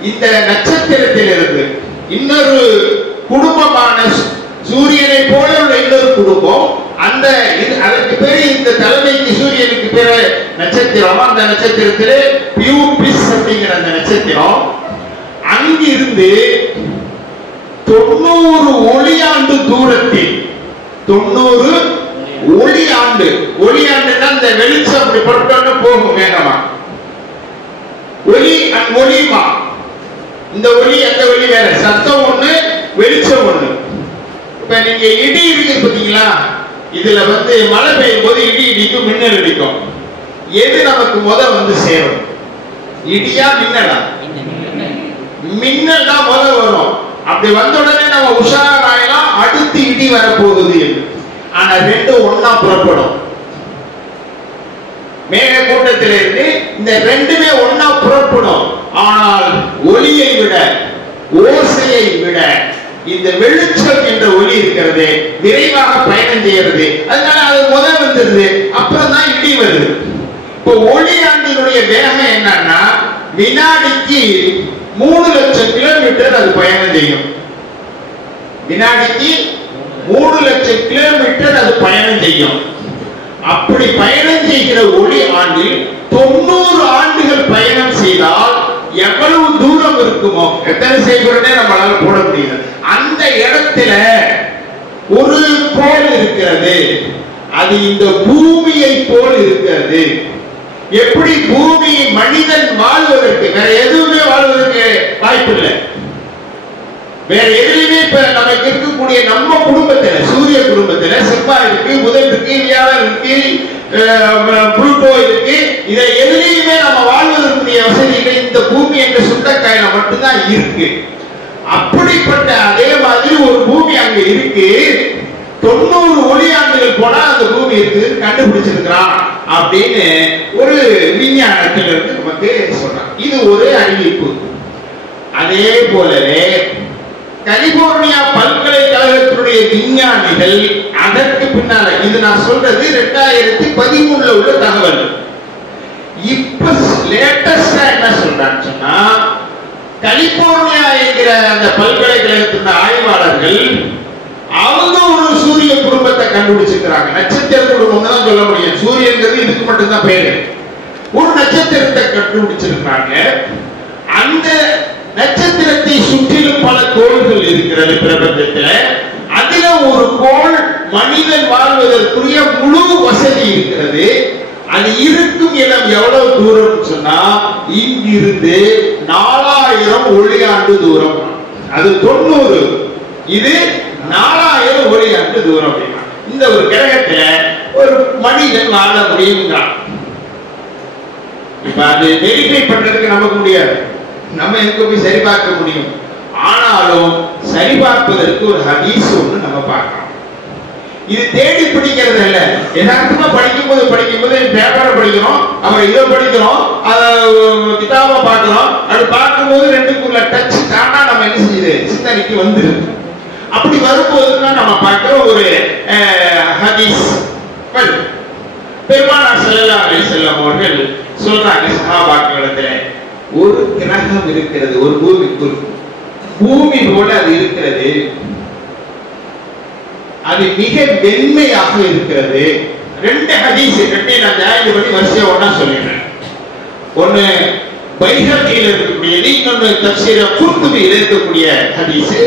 இந்த நட்சத்திரத்தில் இருக்கு இன்னொரு குடும்பமான சூரியனை போல உள்ள இன்னொரு குடும்பம். அந்த அதற்கு பேரு, இந்த தலைமைக்கு சூரியனுக்கு பேரு நட்சத்திரம். அந்த நட்சத்திரத்திலே பியூபிஸ் அப்படிங்கிற அந்த நட்சத்திரம் அங்கிருந்து 90 ஒளியாண்டு தூரத்தில், 90 ஒளியாண்டு, ஒளியாண்டுன்னா இந்த வெளிச்சம் அப்படி பட்டு போகும் வேகமா. ஒளி ஒளிமா, இந்த ஒளி அந்த ஒளி வேற, சத்தம் ஒண்ணு வெளிச்சம் ஒண்ணு. இப்ப நீங்க இடி இடிக்கு பாத்தீங்களா, இதுல மழை பெய்யும் போது இடி இடிக்கும், மின்னல் அடிக்கும். எது நமக்கு வந்து சேரும், இடியா மின்னலா? மின்னல் தான் வரும். அப்படி வந்த உடனே நம்ம உஷாராயலாம், அடுத்து இடி வரப்போகுது என்று. ஆனா ரெண்டும் ஒன்னா புறப்படும். மேக கூட்டத்தில் இருந்து இந்த ரெண்டுமே ஒன்னா புறப்படும். ஆனால் ஒளியை விட, ஓசையை விட இந்த வெளிச்சம் என்ற ஒளி இருக்கிறது விரைவாக பயணம் செய்யறது. அதனால அது முதல் வந்துருது, அப்புறம் தான் இடி வருது. இப்போ ஒளியாண்டினுடைய வேகம் என்னன்னா, வினாடிக்கு 3 லட்சம் கிலோமீட்டர் அது பயணம் செய்யும். வினாடிக்கு 3 லட்சம் கிலோமீட்டர் அது பயணம் செய்யும். அப்படி பயணம் செய்கிற ஒளி ஆண்டில் 90 ஆண்டுகள் பயணம் செய்தால் எவ்வளவு தூரம் இருக்குமோ, எத்தனை செய்கிறதே நம்மளால போட முடியாது. அந்த இடத்துல ஒரு கோள் இருக்கிறது, அது இந்த பூமியை போல் இருக்கிறது. எப்படி பூமி மனிதன் வாழ்வதற்கு, வேற எதுவுமே வாழ்வதற்கு வாய்ப்பு இல்லை. வேற எதுலையுமே இப்ப நமக்கு இருக்கக்கூடிய நம்ம குடும்பத்துல, சூரிய குடும்பத்துல செவ்வாய் இருக்கு, புதன் இருக்கு, வியாழன் இருக்கு, புளுட்டோ இருக்கு. இதை எதுலையுமே நம்ம வாழ்வதற்குரிய வசதிகள் இந்த பூமி என்ற சுண்டக்காயில மட்டும்தான் இருக்கு. அப்படிப்பட்ட அதே மாதிரி ஒரு பூமி அங்க இருக்கு. 90 ஒளியாண்டுகள் போனா அந்த பூமி இருக்குதுன்னு கண்டுபிடிச்சிருக்கிறான் அப்படின்னு ஒரு விஞ்ஞானத்திலிருந்து நமக்கு சொல்றான். இது ஒரு அறிவிப்பு. அதே போலவே கலிபோர்னியா பல்கலைக்கழகத்தினுடைய விஞ்ஞானிகள் அதற்கு பின்னால, இது நான் சொல்றது 2013 உள்ள தகவல். இப்ப லேட்டஸ்டா என்ன சொல்றான்னு சொன்னா, கலிபோர்னியா என்கிற அந்த பல்கலைக்கழகத்தின் ஆய்வாளர்கள் அவங்க ஒரு சூரிய குடும்பத்தை கண்டுபிடிச்சிருக்கிறாங்க. நட்சத்திர குடும்பம் தான் சொல்ல முடியும், சூரியன்கிறது இதுக்கு மட்டும்தான் பேரு. ஒரு நட்சத்திரத்தை கண்டுபிடிச்சிருக்கிறாங்க. அந்த நட்சத்திரத்தை சுற்றிலும் பல கோள்கள் இருக்கிறது பிரபஞ்சத்துல. அதுல ஒரு கோள் மனிதன் வாழ்வதற்குரிய முழு வசதி இருக்கிறது. அது இருக்கும் இடம் எவ்வளவு தூரம் சொன்னா, இங்கிருந்து 4000 ஒளியாண்டு தூரம். அது 90, இது 4000 ஒளியாண்டு தூரம். அப்படின்னா இந்த ஒரு கிரகத்துல ஒரு மனிதன் வாழ முடியுங்கிறான். இப்ப அது வெரிஃபை பண்றதுக்கு நமக்கு முடியாது, நம்ம எங்க போய் சரி பார்க்க முடியும். ஆனாலும் சரி பார்ப்பதற்கு ஒரு ஹதீஸ் ஒன்று நம்ம பார்க்கலாம். இது தேடி பிடிக்கிறது இல்ல, யதார்த்தமா படிக்கும்போது பேப்பரை படிக்கிறோம், அப்புறம் இதை படிக்கிறோம், கிதாபை பார்க்கிறோம். அது பார்க்கும்போது ரெண்டுக்குள்ள டச் தானா நம்ம என்ன செஞ்சது சிந்தனைக்கு வந்துருக்கு. அப்படி வரும்போதுதான் நம்ம பார்க்கிற ஒரு ஹதீஸ். பெருமானார் ஸல்லல்லாஹு அலைஹி வஸல்லம் அவர்கள் சொல்றாங்க சஹாபாக்களிடத்துல, ஒரு கிரகம் இருக்கிறது, ஒரு பூமி போல அது இருக்கிறது. அது மிக வெண்மையாக இருக்கிறது. 2 ஹதீஸ், 2 நான் ஜாயிண்ட் பண்ணி வரிசையா ஒண்ணா சொல்லிடுறேன். ஒன்னு பைஹக்கியில் இருக்கக்கூடியது, இன்னொன்னு தஃசீர் குர்துபியில் இருக்கக்கூடிய ஹதீஸ்.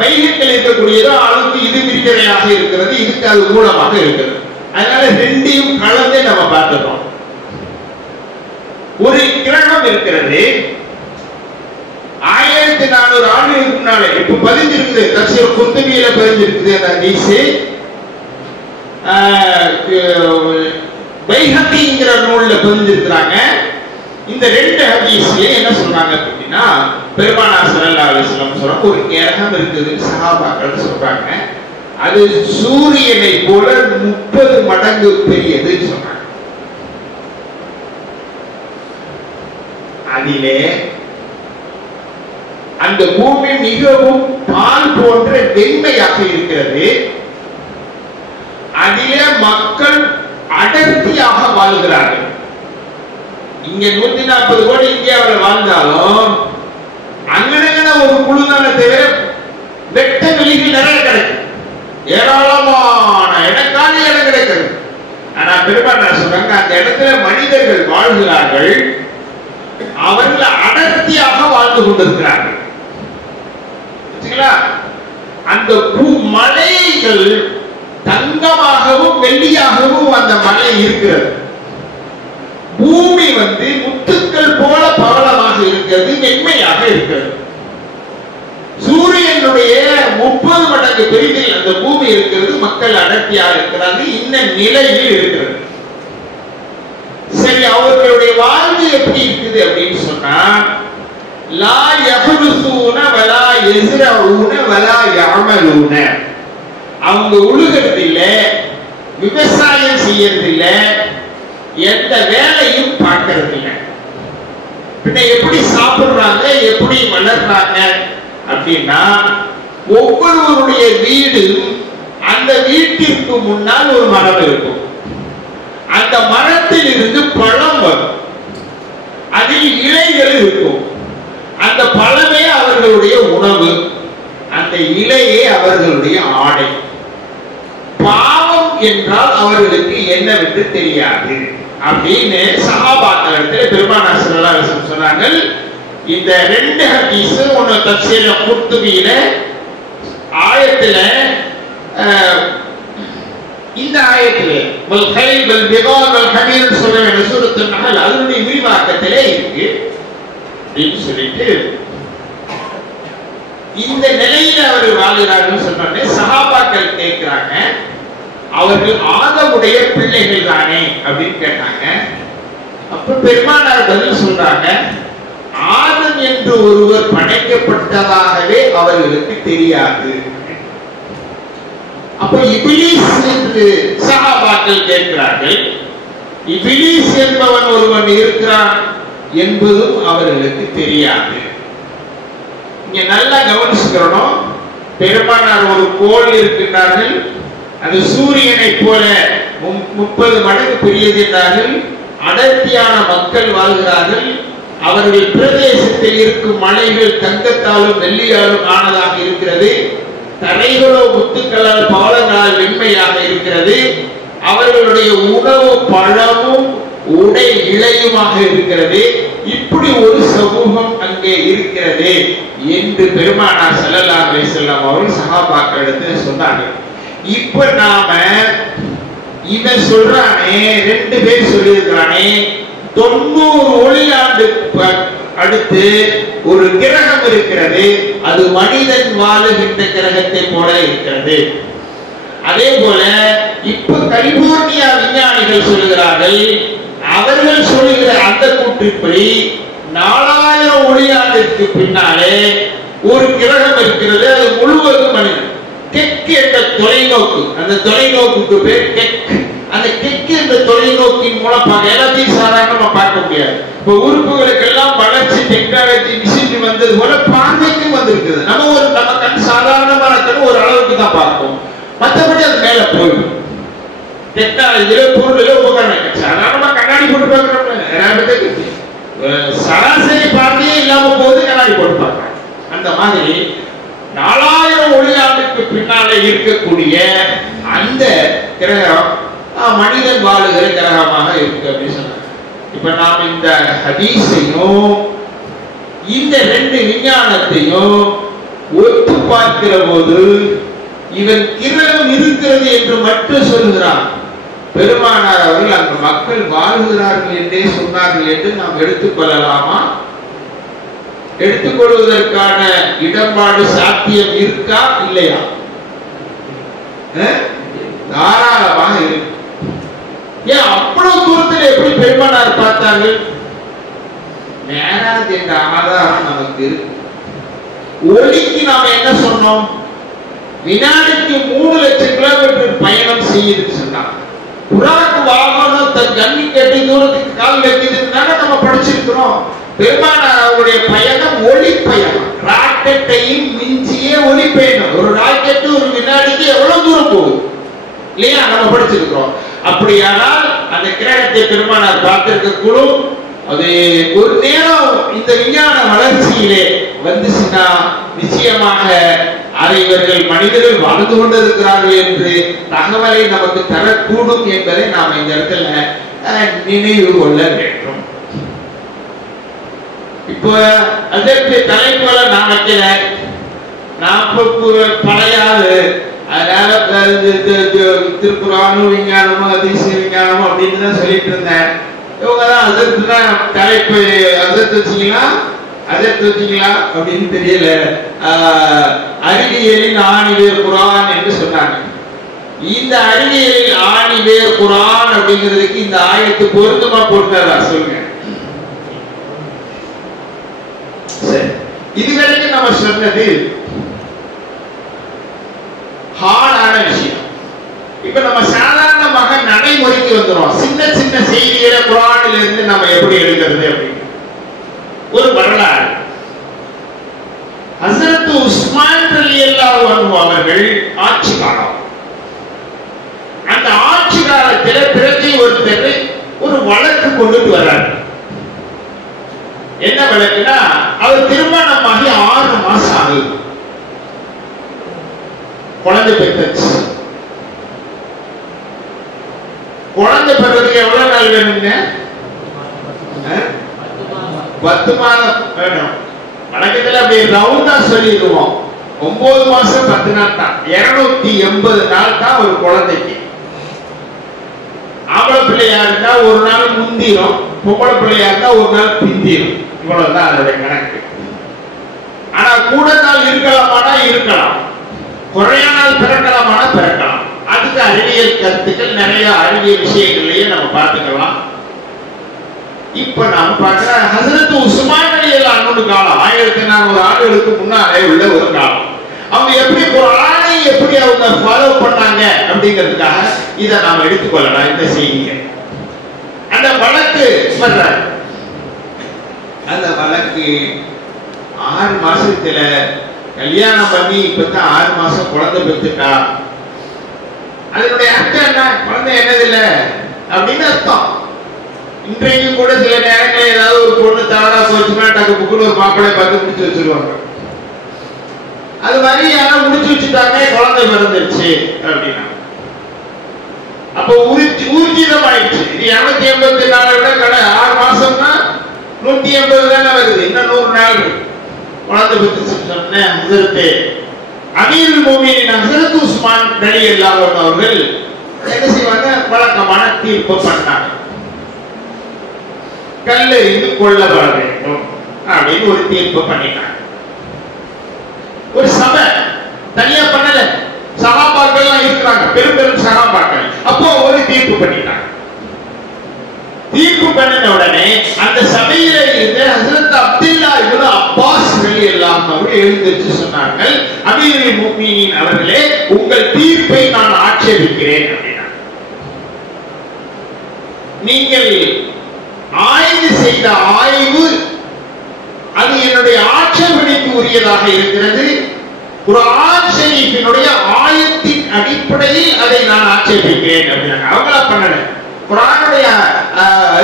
பைஹக்கில் இருக்கக்கூடியதோ அதுக்கு இது விரிவுரையாக இருக்கிறது, இதுக்கு அது மூலமாக இருக்கிறது. அதனால ரெண்டையும் கலந்து நம்ம பார்த்துட்டோம். ஒரு கிரகம் இருக்கிறது, 1400 ஆண்டுகளுக்கு முன்னால இப்ப பதிஞ்சிருக்குது. தஃசீர் குர்துபியில பதிஞ்சிருக்குது அந்த ஹதீஸ். பைஹக்கிங்கிற நூல்ல பதிஞ்சிருக்கிறாங்க. இந்த 2 ஹதீஸ்ல என்ன சொல்றாங்க அப்படின்னா, பெருமானார் ஸல்லல்லாஹு அலைஹி வஸல்லம் சொல்றாங்க, ஒரு கிரகம் இருக்குது சஹாபாக்கள் சொல்றாங்க, அது சூரியனை போல 30 மடங்கு பெரியதுன்னு சொல்றாங்க. அதிலே அந்த பூமி மிகவும் பால் போன்ற வெண்மையாக இருக்கிறது. அதிலே மக்கள் அடர்த்தியாக வாழ்கிறார்கள். இங்க 140 கோடி இந்தியாவில் வாழ்ந்தாலும் அங்கன ஒரு குழுதான தவிர வெட்ட வெளிகள் நிறைய கிடைக்கும், ஏராளமான இடக்கான இடம் கிடைக்கிறது. ஆனா பெருமானார் சொல்றாங்க, அந்த இடத்துல மனிதர்கள் வாழ்கிறார்கள், அவர்கள் அடர்த்தியாக வாழ்ந்து கொண்டிருக்கிறார்கள். அந்த மலைகள் தங்கமாகவும் வெள்ளியாகவும் அந்த மலை இருக்கிறது. பூமி முத்துக்கள் போல பவளமாக இருக்கிறது, வெண்மையாக இருக்கிறது. சூரியனுடைய 30 மடங்கு பெரிதில் அந்த பூமி இருக்கிறது, மக்கள் அடர்த்தியாக இருக்கிறாங்க. இந்த நிலையில் இருக்கிறது. சரி, அவர்களுடைய வாழ்வு எப்படி இருக்குது அப்படின்னு சொன்னா, லா யஹ்ருஸூன வலா யஸ்ரஊன வலா யஅமலூன. அவங்க உழுகிறது இல்ல, விவசாயம் செய்யறது இல்ல, எந்த வேலையும் பார்க்கறது இல்ல. பின்ன எப்படி சாப்பிடுறாங்க, எப்படி வளர்றாங்க அப்படின்னா, ஒவ்வொருவருடைய வீடு, அந்த வீட்டிற்கு முன்னால் ஒரு மரம் இருக்கும். அந்த மரத்தில் இருந்து பழம் வரும், அதில் இலைகள் இருக்கும். அந்த பழமே அவர்களுடைய உணவு, அந்த இலையே அவர்களுடைய ஆடை. பாவம் என்றால் அவர்களுக்கு என்னவென்று தெரியாது அப்படின்னு சஹாபாக்களிடத்துல பெருமானார் ஸல்லல்லாஹு அலைஹி வஸல்லம் சொன்னார்கள். இந்த ரெண்டு ஹதீஸ் ஒன்னு தஃசீர் குர்துபியில ஆயத்துல இந்த ஆயத்துல வல் கைல் வல் பிகால் வல் ஹமீர் சொல்ற சூரத்துல் நஹல் அதனுடைய விரிவாக்கத்திலே இருக்கு அப்படின்னு சொல்லிட்டு இந்த நிலையில அவர் வாழ்கிறார்கள் சொன்னோடனே சஹாபாக்கள் கேட்கிறாங்க, அவர்கள் ஆதமுடைய பிள்ளைகள் தானே அப்படின்னு கேட்டாங்க. அப்ப பெருமானார் பதில் சொல்றாங்க, ஆதம் என்று ஒருவர் படைக்கப்பட்டதாகவே அவர்களுக்கு தெரியாது. அப்ப இபிலீஸ் என்று சஹாபாக்கள் கேட்கிறார்கள். இபிலீஸ் என்பவன் ஒருவன் இருக்கிறான் என்பதும் அவர்களுக்கு தெரியாது. இங்க நல்லா கவனிச்சுக்கணும். பெருமானார் ஒரு கோள் இருக்கின்றார்கள், அது சூரியனை போல 30 மடங்கு பெரியது என்றார்கள். அடர்த்தியான மக்கள் வாழ்கிறார்கள். அவர்கள் பிரதேசத்தில் இருக்கும் மலைகள் தங்கத்தாலும் வெள்ளியாலும் ஆனதாக இருக்கிறது. தரைகளோ முத்துக்களால் பவளங்களால் வெண்மையாக இருக்கிறது. அவர்களுடைய உணவு பழமும் உடை இழையுமாக இருக்கிறது. இப்படி ஒரு சமூகம் அங்கே இருக்கிறது என்று பெருமானார் ஸல்லல்லாஹு அலைஹி வஸல்லம் அவர்கள் சஹாபாக்களிடத்தில் சொன்னார்கள். இப்ப நாம இவன் சொல்றானே, 2 பேர் சொல்லியிருக்கிறானே, 90 ஒளியாண்டு அடுத்து ஒரு கிரகம் இருக்கிறது, அது மனிதன் வாழுகின்ற கிரகத்தை போல இருக்கிறது. அதே போல இப்ப கலிபோர்னியா விஞ்ஞானிகள் சொல்லுகிறார்கள், அவர்கள் சொல்லுகிற அந்த கூற்றுப்படி 4000 ஒளியாண்டிற்கு பின்னாலே ஒரு கிரகம் இருக்கிறது, அது முழுவதும் மனிதன். கெக் என்ற தொலைநோக்கு, அந்த தொலைநோக்குக்கு பேர் கெக். அந்த கெக் என்ற தொலைநோக்கின் மூலம் எல்லாத்தையும் சாதாரணமா பார்க்க முடியாது. இப்ப உறுப்புகளுக்கு எல்லாம் வளர்ச்சி டெக்னாலஜி மிஷின் வந்தது போல பார்வைக்கும் வந்திருக்குது. நம்ம கண் சாதாரணமான கண் ஒரு அளவுக்கு தான் பார்ப்போம், மற்றபடி அது மேல போயிடும். டெக்னாலஜியில பொருளில உபகரணங்கள் சாதாரணமா கண்ணாடி போட்டு பார்க்கிறோம், சராசரி பார்வையே இல்லாம போது கண்ணாடி போட்டு பார்க்கிறோம். அந்த மாதிரி 4000 ஒளியாண்டுக்கு பின்னாலே இருக்கக்கூடிய அந்த கிரகம் மனிதன் வாழுகிற கிரகமாக இருக்கு அப்படின்னு சொன்னாங்க. இப்ப நாம் இந்த ஹதீஸையும் இந்த 2 விஞ்ஞானத்தையும் ஒத்து பார்க்கிற போது இவன் கிரகம் இருக்கிறது என்று மட்டும் சொல்கிறான். பெருமானார் அவர்கள் அந்த மக்கள் வாழ்கிறார்கள் என்றே சொன்னார்கள் என்று நாம் எடுத்துக்கொள்ளலாமா? எடுத்துக்கொள்வதற்கான இடம்பாடு சாத்தியம் இருக்கா இல்லையா? தாராளமாக இருக்கு. ஏன் அவ்வளவு தூரத்தில் எப்படி பெருமானார் பார்த்தார்கள்? மேராஜ் என்ற ஆதாரம் நமக்கு இருக்கு. ஒளிக்கு நாம என்ன சொன்னோம்? வினாடிக்கு 3 லட்சம் கிலோமீட்டர் பயணம் செய்யுதுன்னு சொன்னாங்க. புறாக்கு வாகனம் தன் கண்ணி கட்டி தூரத்துக்கு கால் வைக்குதுன்னா நம்ம படிச்சிருக்கிறோம். பெருமானார் அவருடைய பயணம் ஒளி பயணம், ராக்கெட்டையும் மிஞ்சிய ஒளி பயணம். ஒரு ராக்கெட் ஒரு வினாடிக்கு எவ்வளவு தூரம் போகுது இல்லையா, நம்ம படிச்சிருக்கிறோம். அப்படியானால் அந்த கிரகத்தை பெருமானார் பார்த்திருக்க கூடும். அது ஒரு நேரம் இந்த விஞ்ஞான வளர்ச்சியிலே வந்துச்சுன்னா நிச்சயமாக அதை இவர்கள் மனிதர்கள் வாழ்ந்து கொண்டிருக்கிறார்கள் என்று தகவலை நமக்கு தரக்கூடும் என்பதை நாம் இந்த இடத்துல நினைவு கொள்ள வேண்டும். இப்போ அதற்கு தலைப்புல நான் வைக்கிறேன், நான் பழையாது, அதனால திருக்குறானும் விஞ்ஞானமும் அதிசய விஞ்ஞானமும் அப்படின்னு தான் சொல்லிட்டு இருந்தேன். இவங்க தான் அதற்கு தான் தலைப்பு அதற்கு வச்சீங்களா அப்படின்னு தெரியல, அறிவியலின் ஆணிவேர் குரான் என்று சொன்னாங்க. இந்த அறிவியலில் ஆணிவேர் குரான் அப்படிங்கிறதுக்கு இந்த ஆயத்து பொருத்தமா போட்டாரா சொல்லுங்க. இதுவரைக்கும் நம்ம சொன்னது ஹார்டான விஷயம். இப்ப நம்ம சாதாரணமாக நடைமுறைக்கு வந்துடும். சின்ன சின்ன செய்திகளை குரானில் இருந்து நம்ம எப்படி எடுக்கிறது அப்படின்னு ஒரு வரலாறு. ஹஸரத் உஸ்மான் ரலியல்லாஹு அன்ஹு அவர்கள் ஆட்சி காலம். அந்த ஆட்சி காலத்தில் பிறகு ஒருத்தர் ஒரு வழக்கு கொண்டுட்டு வர்றார். என்ன வழக்குனா, அவர் திருமணமாகி 6 மாசம் ஆகுது, குழந்தை பெற்றாச்சு. குழந்தை பிறகுக்கு எவ்வளவு நாள் வேணுங்க? 10 மாதம் வேணும். வழக்கத்துல அப்படி ரவுண்டா சொல்லிடுவோம். 9 மாசம் 10 நாள் தான். 280 நாள் தான் ஒரு குழந்தைக்கு. ஆம்பளை பிள்ளையா இருந்தா ஒரு நாள் முந்திரும், பொம்பளை பிள்ளையா இருந்தா ஒரு நாள் பிந்திரும். இவ்வளவுதான் அதோட கணக்கு. ஆனா கூட நாள் இருக்கலாமானா இருக்கலாம், குறைய நாள் பிறக்கலாமானா பிறக்கலாம். அதுக்கு அறிவியல் கருத்துக்கள் நிறைய அறிவியல் விஷயங்கள்லயே நம்ம பார்த்துக்கலாம். இப்ப நாம பார்க்கிற ஹஸரத் உஸ்மான் ரலியல்லாஹு அன்ஹு காலம் 1400 ஆண்டுகளுக்கு முன்னாலே உள்ள ஒரு காலம். அவங்க எப்படி குர்ஆனை எப்படி அவங்க ஃபாலோ பண்ணாங்க அப்படிங்கிறதுக்காக இதை நாம் எடுத்துக்கொள்ளலாம். இந்த செய்தியை அந்த வழக்கு வர்ற அந்த வழக்கு 6 மாசத்துல கல்யாணம் பண்ணி இப்பதான் 6 மாசம் குழந்தை பெற்றுட்டா. அதனுடைய அர்த்தம் என்ன? குழந்தை என்னதில்லை அப்படின்னு அர்த்தம். இன்றைக்கு கூட சில நேரங்களில் ஏதாவது ஒரு பொண்ணு தவறா போச்சுன்னா டக்கு புக்குன்னு ஒரு மாப்பிள்ளை பார்த்து முடிச்சு வச்சிருவாங்க. அது மாதிரி யாரும் முடிச்சு வச்சுட்டாங்க, குழந்தை பிறந்துருச்சு அப்படின்னா அப்போ ஊர்ஜிதம் ஆயிடுச்சு. இது 284 விட கடை 6 மாசம்னா 180 தானே வருது. இன்னும் 100 நாள் குழந்தை பெற்றுச்சுன்னு சொன்ன ஹஸரத் அமீருல் மோமினின் ஹஸரத் உஸ்மான் ரலியல்லாஹு அன்ஹு அவர்கள் என்ன செய்வாங்க? வழக்கமான தீர்ப்பு பண்ணாங்க. கல்லெறிந்து கொல்லப்பட வேண்டும் அப்படின்னு ஒரு தீர்ப்பு பண்ணிட்டாங்க. ஒரு சபை தனியா பண்ணல, சகாபாக்கள் எல்லாம் இருக்கிறாங்க, பெரும் பெரும் சகாபாக்கள். அப்போ ஒரு தீர்ப்பு பண்ணிட்டாங்க. தீர்ப்பு பண்ணின உடனே அந்த சபையில இருந்த ஹஸரத் அப்துல்லா இப்னு அப்பாஸ் ரலியல்லாஹு அன்ஹு எழுந்திருச்சு சொன்னார்கள், அமீருல் முஃமினீன் அவர்களே, உங்கள் தீர்ப்பை நான் ஆட்சேபிக்கிறேன் அப்படின்னா. நீங்கள் ஆய்வு செய்த ஆய்வு அது என்னுடைய ஆட்சேபனைக்கு உரியதாக இருக்கிறது. குர்ஆன் ஷரீஃபினுடைய ஆயத்தின் அடிப்படையில் அதை நான் ஆட்சேபிக்கிறேன் அப்படின்னா. அவங்களா பண்ணல, குர்ஆனுடைய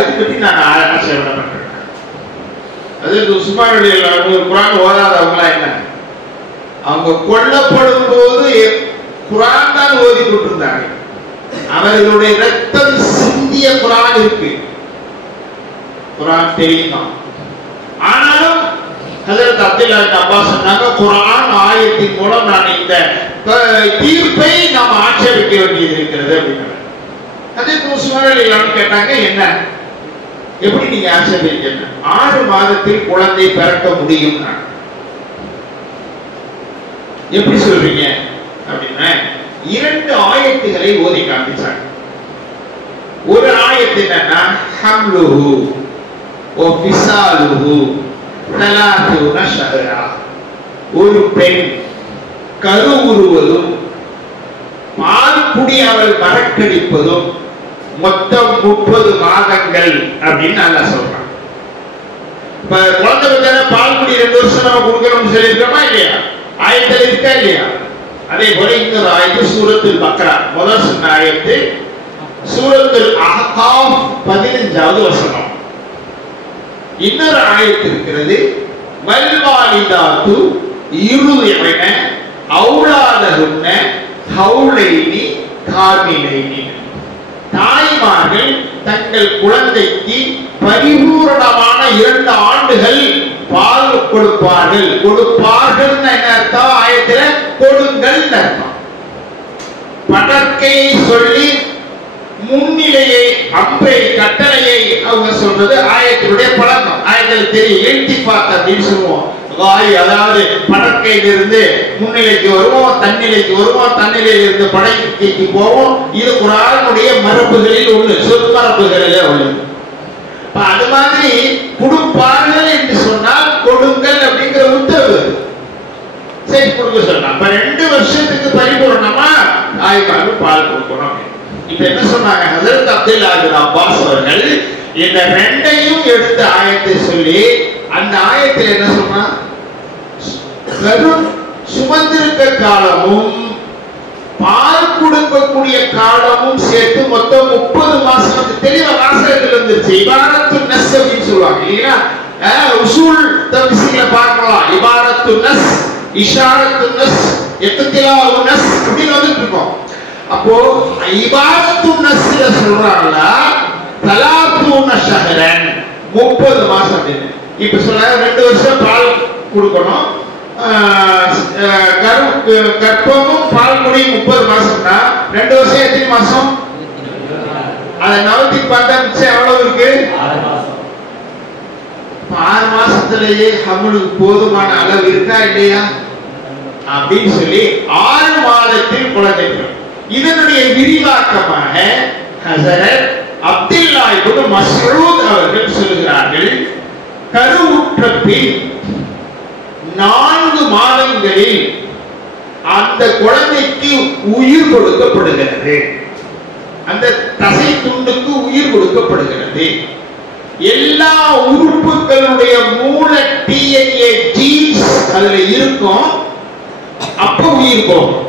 இது பற்றி நான் ஆட்சேபனை பண்றேன். அது உஸ்மான் ரலியல்லாஹு அன்ஹு குர்ஆன் ஓதாதவங்களா என்ன? அவங்க கொல்லப்படும் போது குர்ஆன் தான் ஓதி கொண்டிருந்தாங்க. அவர்களுடைய ரத்தம் சிந்திய குர்ஆன் இருக்கு, குர்ஆன் தெரியுமா? ஆனாலும் ஹஸரத் அப்துல்லா இப்னு அப்பாஸ் சொன்னாங்க, குர்ஆன் ஆயத்தின் மூலம் நான் இந்த தீர்ப்பை நாம் ஆட்சேபிக்க வேண்டியது இருக்கிறது அப்படின்னாங்க. ஹஸரத் உஸ்மான் ரலியல்லாஹு அன்ஹு கேட்டாங்க, என்ன எப்படி நீங்க ஆட்சேபிக்கிறீங்க? 6 மாதத்தில் குழந்தை பிறக்க முடியும் எப்படி சொல்றீங்க அப்படின்னா 2 ஆயத்துகளை ஓதி காண்பிச்சாங்க. ஒரு ஆயத்து என்னன்னா ஹம்லுஹு வ ஃபிஸாலுஹு 30 ஷஹரா, ஒரு பெண் கருவுறுவதும் பால் குடி அவள் மறக்கடிப்பதும் மொத்தம் 30 மாதங்கள் அப்படின்னு அல்லாஹ் சொல்றான். இப்ப குழந்தை பெற்ற பால் குடி 2 வருஷம் நம்ம கொடுக்கணும்னு சொல்லியிருக்கோமா இல்லையா? ஆயத்தில் இருக்கா இல்லையா? அதே போல இன்னொரு ஆயத்து சூரத்துல் பக்ரா முதல் சொன்ன ஆயத்து சூரத்துல் அஹ்காஃப் 15வது வசனம். இன்னொரு ஆயத்து இருக்கிறது, வல்வாலிதாத்து யுர்திஉன அவுலாதஹுன்ன ஹவுலைனி காமிலைனி. தாய்மார்கள் தங்கள் குழந்தைக்கு பரிபூரணமான 2 ஆண்டுகள் பால் கொடுப்பார்கள். கொடுப்பார்கள் என்ன அர்த்தம்? ஆயத்துல கொடுங்கள் அர்த்தம். படற்கையை சொல்லி முன்னிலையை அம்பை கட்டளையை அவங்க சொல்றது ஆயத்தினுடைய பழக்கம். ஆயத்தில் தெரியும், இல்திஃபாத் அப்படின்னு சொல்லுவோம். அதாவது படற்கையிலிருந்து முன்னிலைக்கு வருவோம், தன்னிலைக்கு வருவோம், தன்னிலையில் இருந்து படற்கைக்கு போவோம். இது குர்ஆனுடைய மரபுகளில் ஒன்று, சொற்மரபுகளிலே உள்ளது. அது மாதிரி கொடுப்பார்கள் என்று சொன்னால் கொடுங்கள் அப்படிங்கிற உத்தரவு. சரி கொடுக்க சொன்னா 2 வருஷத்துக்கு பரிபூர்ணமா தாய்மார்கள் பால் கொடுக்கணும். இப்ப என்ன சொன்னாங்க ஹஸரத் அப்துல்லா இப்னு அப்பாஸ் அவர்கள்? இந்த 2ஐயும் எடுத்த ஆயத்தை சொல்லி அந்த ஆயத்தில் என்ன சொன்னா, சுமந்திருக்க காலமும் பால் கொடுக்கக்கூடிய காலமும் சேர்த்து மொத்தம் 30 மாசம். தெளிவா வாசகத்தில் வந்துருச்சு. இபாரத்து நஸ் அப்படின்னு சொல்லுவாங்க இல்லையா? உசூல் தஃசீல பார்க்கலாம். இபாரத்து நஸ், இஷாரத்து நஸ், இக்திலாஉ நஸ் அப்படின்னு வந்துட்டு இருக்கோம். அப்போ இபாதத்துன் நஸ்ல சொல்றாங்க தலாத்தூன ஷஹரன் 30 மாசம் அப்படின்னு. இப்ப சொல்றாங்க 2 வருஷம் பால் கொடுக்கணும், கர்ப்பமும் பால் குடியும் 30 மாசம்னா 2 வருஷம் எத்தனை மாசம்? அதை நவத்தி பார்த்தா மிச்சம் எவ்வளவு இருக்கு? 6 மாசத்திலேயே நம்மளுக்கு போதுமான அளவு இருக்கா இல்லையா அப்படின்னு சொல்லி 6 மாதத்தில் குழந்தை. இதனுடைய விரிவாக்கமாக ஹஸரத் அப்துல்லா இப்னு மஸ்ஊத் அவர்கள் சொல்கிறார்கள், கருவுற்ற பின் 4 மாதங்களில் அந்த குழந்தைக்கு உயிர் கொடுக்கப்படுகிறது, அந்த தசை துண்டுக்கு உயிர் கொடுக்கப்படுகிறது. எல்லா உறுப்புகளுடைய மூல டிஎன்ஏ ஜீன்ஸ் அதுல இருக்கும். அப்ப உயிர் போகும்.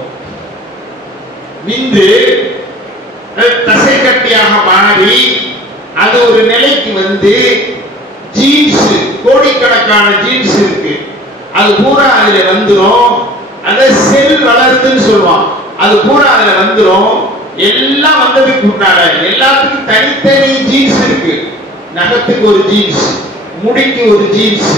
விந்து தசை கட்டியாக மாறி அது ஒரு நிலைக்கு வந்து ஜீன்ஸ், கோடிக்கணக்கான ஜீன்ஸ் இருக்கு, அது பூரா அதுல வந்துரும். அத செல் வளர்த்துன்னு சொல்லுவான். அது பூரா அதுல வந்துரும். எல்லாம் வந்ததுக்கு முன்னால எல்லாத்துக்கும் தனித்தனி ஜீன்ஸ் இருக்கு. நகத்துக்கு ஒரு ஜீன்ஸ், முடிக்கு ஒரு ஜீன்ஸ்,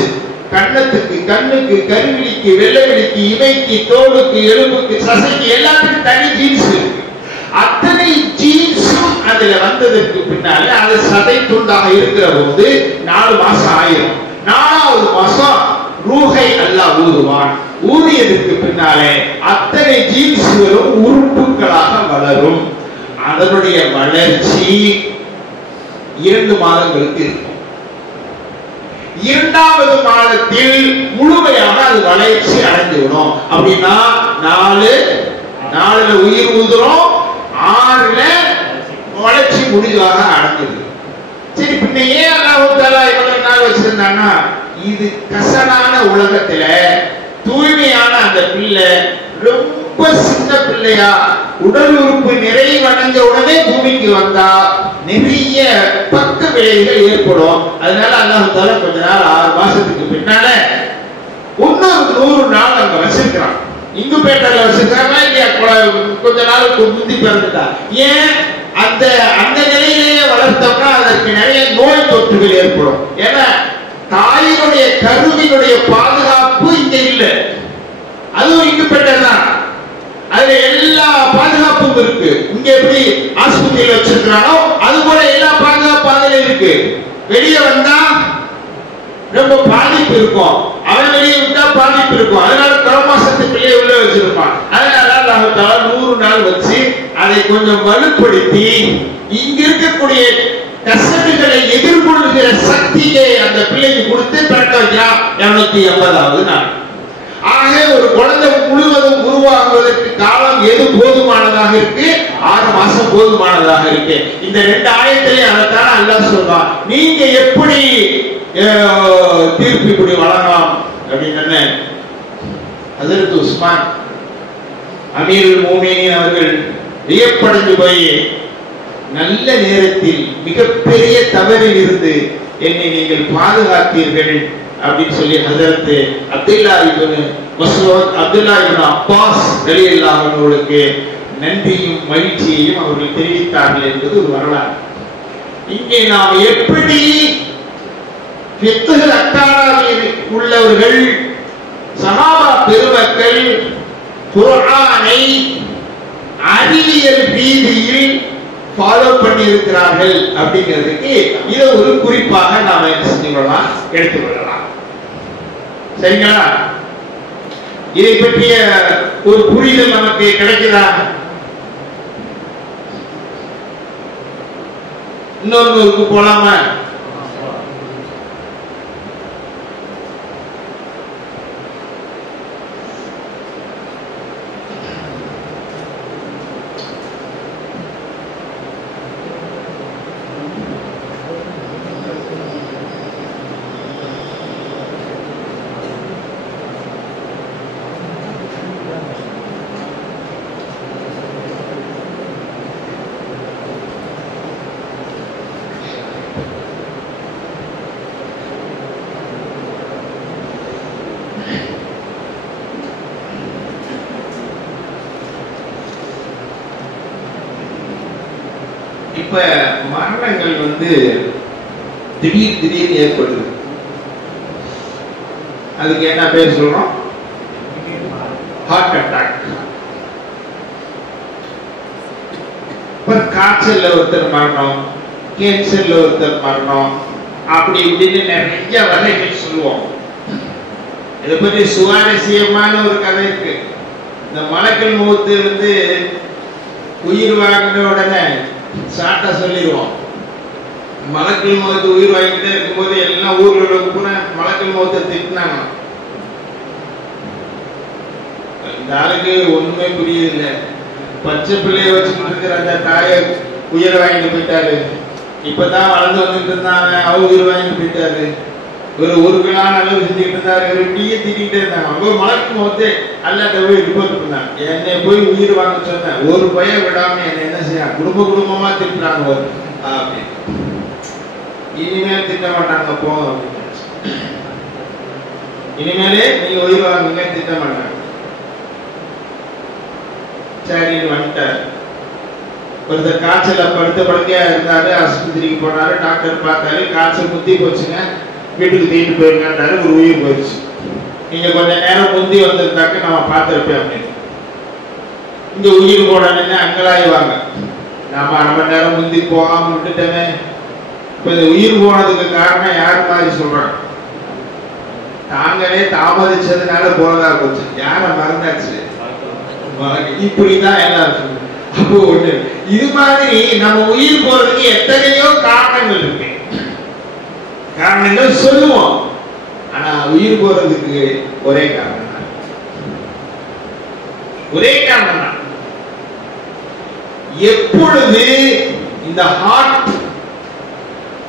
கண்ணத்துக்கு, கண்ணுக்கு, கருவிழிக்கு, வெள்ளைவிழிக்கு, இமைக்கு, தோலுக்கு, எலும்புக்கு, சசைக்கு எல்லாத்துக்கும் தனி ஜீன்ஸ் இருக்கு. அத்தனை ஜீன்ஸும் அதுல வந்ததற்கு பின்னால அது சதை துண்டாக இருக்கிற போது 4 மாசம் ஆயிரும். 4வது மாசம் ரூஹை அல்லாஹ் ஊதுவான். ஊதியதற்கு பின்னாலே அத்தனை ஜீன்ஸ்களும் உறுப்புகளாக வளரும். அதனுடைய வளர்ச்சி 2 மாதங்களுக்கு இருக்கும். 2வது மாதத்தில் முழுமையாக அது வளர்ச்சி அடைந்துவிடும். அப்படின்னா 4ல உயிர் ஊதுறோம், 6ல வளர்ச்சி முடிவாக அடைஞ்சது. சரி, பின்ன ஏன் அல்லாஹ் தஆலா இவ்வளவு நாள் வச்சிருந்தான்னா, இது கசனான உலகத்துல தூய்மையான அந்த பிள்ளை ரொம்ப சின்ன பிள்ளையா உடல் உறுப்பு நிறைவடைஞ்ச உடனே பூமிக்கு வந்தா நிறைய பக்க விளைவுகள் ஏற்படும். அதனால அல்லாஹ் தஆலா கொஞ்ச நாள் 6 மாசத்துக்கு பின்னால இன்னொரு 100 நாள் அங்க வச்சிருக்கிறான். இங்குபேட்டர்ல வச்சிருக்காங்களா இல்லையா? கொஞ்ச நாளுக்கு முந்தி பிறந்துட்டா. ஏன் அந்த நிலையிலேயே வளர்த்தோம்னா அதற்கு நிறைய நோய் தொற்றுகள் ஏற்படும். ஏன்னா தாயினுடைய கருவினுடைய பாதுகாப்பு இங்க இல்லை, அதுவும் இங்குபேட்டர் தான். அதுல எல்லா பாதுகாப்பும் இருக்கு. இங்க எப்படி ஆஸ்பத்திரியில் வச்சிருக்கிறானோ அது போல எல்லா பாதுகாப்பும் அதுல இருக்கு. வெளியே வந்தா ரொம்ப பாதிப்பு இருக்கும், அவன் வெளியே விட்டா பாதிப்பு இருக்கும். அதனால கரமாசத்துக்குள்ளே உள்ள வச்சிருப்பான். அதனால அல்லாஹ் தஆலா 100 நாள் வச்சு அதை கொஞ்சம் வலுப்படுத்தி இங்க இருக்கக்கூடிய கசடுகளை எதிர்கொள்கிற சக்தியை அந்த பிள்ளைக்கு கொடுத்து பிறக்க வைக்கிறான் 280வது நாள். ஆக ஒரு குழந்தை முழுவதும் உருவாகுவதற்கு காலம் எது போதுமானதாக இருக்கு? 6 மாசம் போதுமானதாக இருக்கு. இந்த 2 ஆயத்திலே அதைத்தான் அல்லாஹ் சொல்றான். நீங்க எப்படி தீர்ப்பு இப்படி வழங்கலாம் அப்படின்னு ஹஜ்ரத் உஸ்மான் அமீருல் மோமினீன் அவர்கள் வியப்படைந்து போய், நல்ல நேரத்தில் மிகப்பெரிய தவறில் இருந்து என்னை நீங்கள் பாதுகாத்தீர்கள் அப்படின்னு சொல்லி ஹஜ்ரத் அப்துல்லா இப்னு மஸ்ஊத், அப்துல்லா இப்னு அப்பாஸ் ரலியல்லாஹு அன்ஹுவுக்கு நன்றியும் மகிழ்ச்சியையும் அவர்கள் தெரிவித்தார்கள் என்பது ஒரு வரலாறு. இங்கே நாம் எப்படி ஃபிக்ஹ் அக்காடாவில் உள்ளவர்கள் சஹாபா பெருமக்கள் குர்ஆனை அறிவியல் ரீதியில் ஃபாலோ பண்ணி இருக்கிறார்கள் அப்படிங்கிறதுக்கு இதை ஒரு குறிப்பாக நாம என்ன செஞ்சுக்கொள்ளலாம், எடுத்துக்கொள்ளலாம். சரிங்களா? இதை பற்றிய ஒரு புரிதல் நமக்கு கிடைக்குதா? இன்னொருக்கு போலாமா? இப்ப மரணங்கள் வந்து திடீர் ஏற்படுது. அதுக்கு என்ன பேர் சொல்றோம்? Heart attack. இப்ப காய்ச்சல்ல ஒருத்தர் மரணம், கேன்சர்ல ஒருத்தர் மரணம், அப்படி இப்படின்னு நிறைய வகைகள் சொல்லுவோம். இதை பற்றி சுவாரஸ்யமான ஒரு கதை இருக்கு. இந்த மலக்குல் மௌத் வந்து உயிர் வாங்கின உடனே சாட்டா சொல்லிடுவோம். மலக்குல் மௌத் உயிர் வாங்கிட்டே இருக்கும்போது எல்லாம் ஊர்ல கூட மலக்குல் மௌத்தை திட்டினாங்க. இந்த ஆளுக்கு ஒண்ணுமே புரியல. பச்சை பிள்ளைய வச்சுக்கிட்டு இருக்கிற அந்த தாயை உயிர் வாங்கிட்டு போயிட்டாரு. இப்பதான் வளர்ந்து வந்துட்டு இருந்தாங்க, அவர் உயிர் வாங்கிட்டு போயிட்டாரு. ஒரு கிளான அளவு செஞ்சுட்டு இருந்தாரு. இப்படியே திட்டிகிட்டே இருந்தாங்க. அவங்க மலக்குல் மௌத்து அல்லாட்ட போய் ரிப்போர்ட் பண்ணாங்க. என்னை போய் உயிர் வாங்க சொன்னேன், ஒரு பையன் விடாம என்ன என்ன செய்ய குடும்பமா திட்டுறாங்க. இனிமேல் திட்ட மாட்டாங்க, போங்க அப்படின்னு. இனிமேலே நீங்க உயிர் வாங்குங்க, திட்ட மாட்டாங்க. சரின்னு வந்துட்டாரு. ஒருத்தர் காய்ச்சல படுத்த படுக்கையா இருந்தாரு. ஆஸ்பத்திரிக்கு போனாரு. டாக்டர் பார்த்தாரு, காய்ச்சல் முத்தி போச்சுங்க, வீட்டுக்கு தீட்டு போயிருக்காரு. ஒரு உயிர் போயிடுச்சு. நீங்க கொஞ்ச நேரம் முந்தி வந்திருந்தாக்க நம்ம பார்த்திருப்பேன் அப்படின்னு. இங்க உயிர் போடணும்னு அங்கலாய்வாங்க. நாம அரை மணி நேரம் முந்தி போகாம விட்டுட்டேனே. இப்ப இந்த உயிர் போனதுக்கு காரணம் யாரு மாதிரி சொல்றாங்க? தாங்களே தாமதிச்சதுனால போனதா போச்சு. யார மறந்தாச்சு? இப்படிதான் எல்லாரும் சொல்லுங்க. அப்போ ஒண்ணு இது மாதிரி நம்ம உயிர் போறதுக்கு எத்தனையோ காரணங்கள் இருக்கு. காரணங்கள் சொல்லுவோம். ஆனா உயிர் போறதுக்கு ஒரே காரணம் தான். ஒரே காரணம் தான். எப்பொழுது இந்த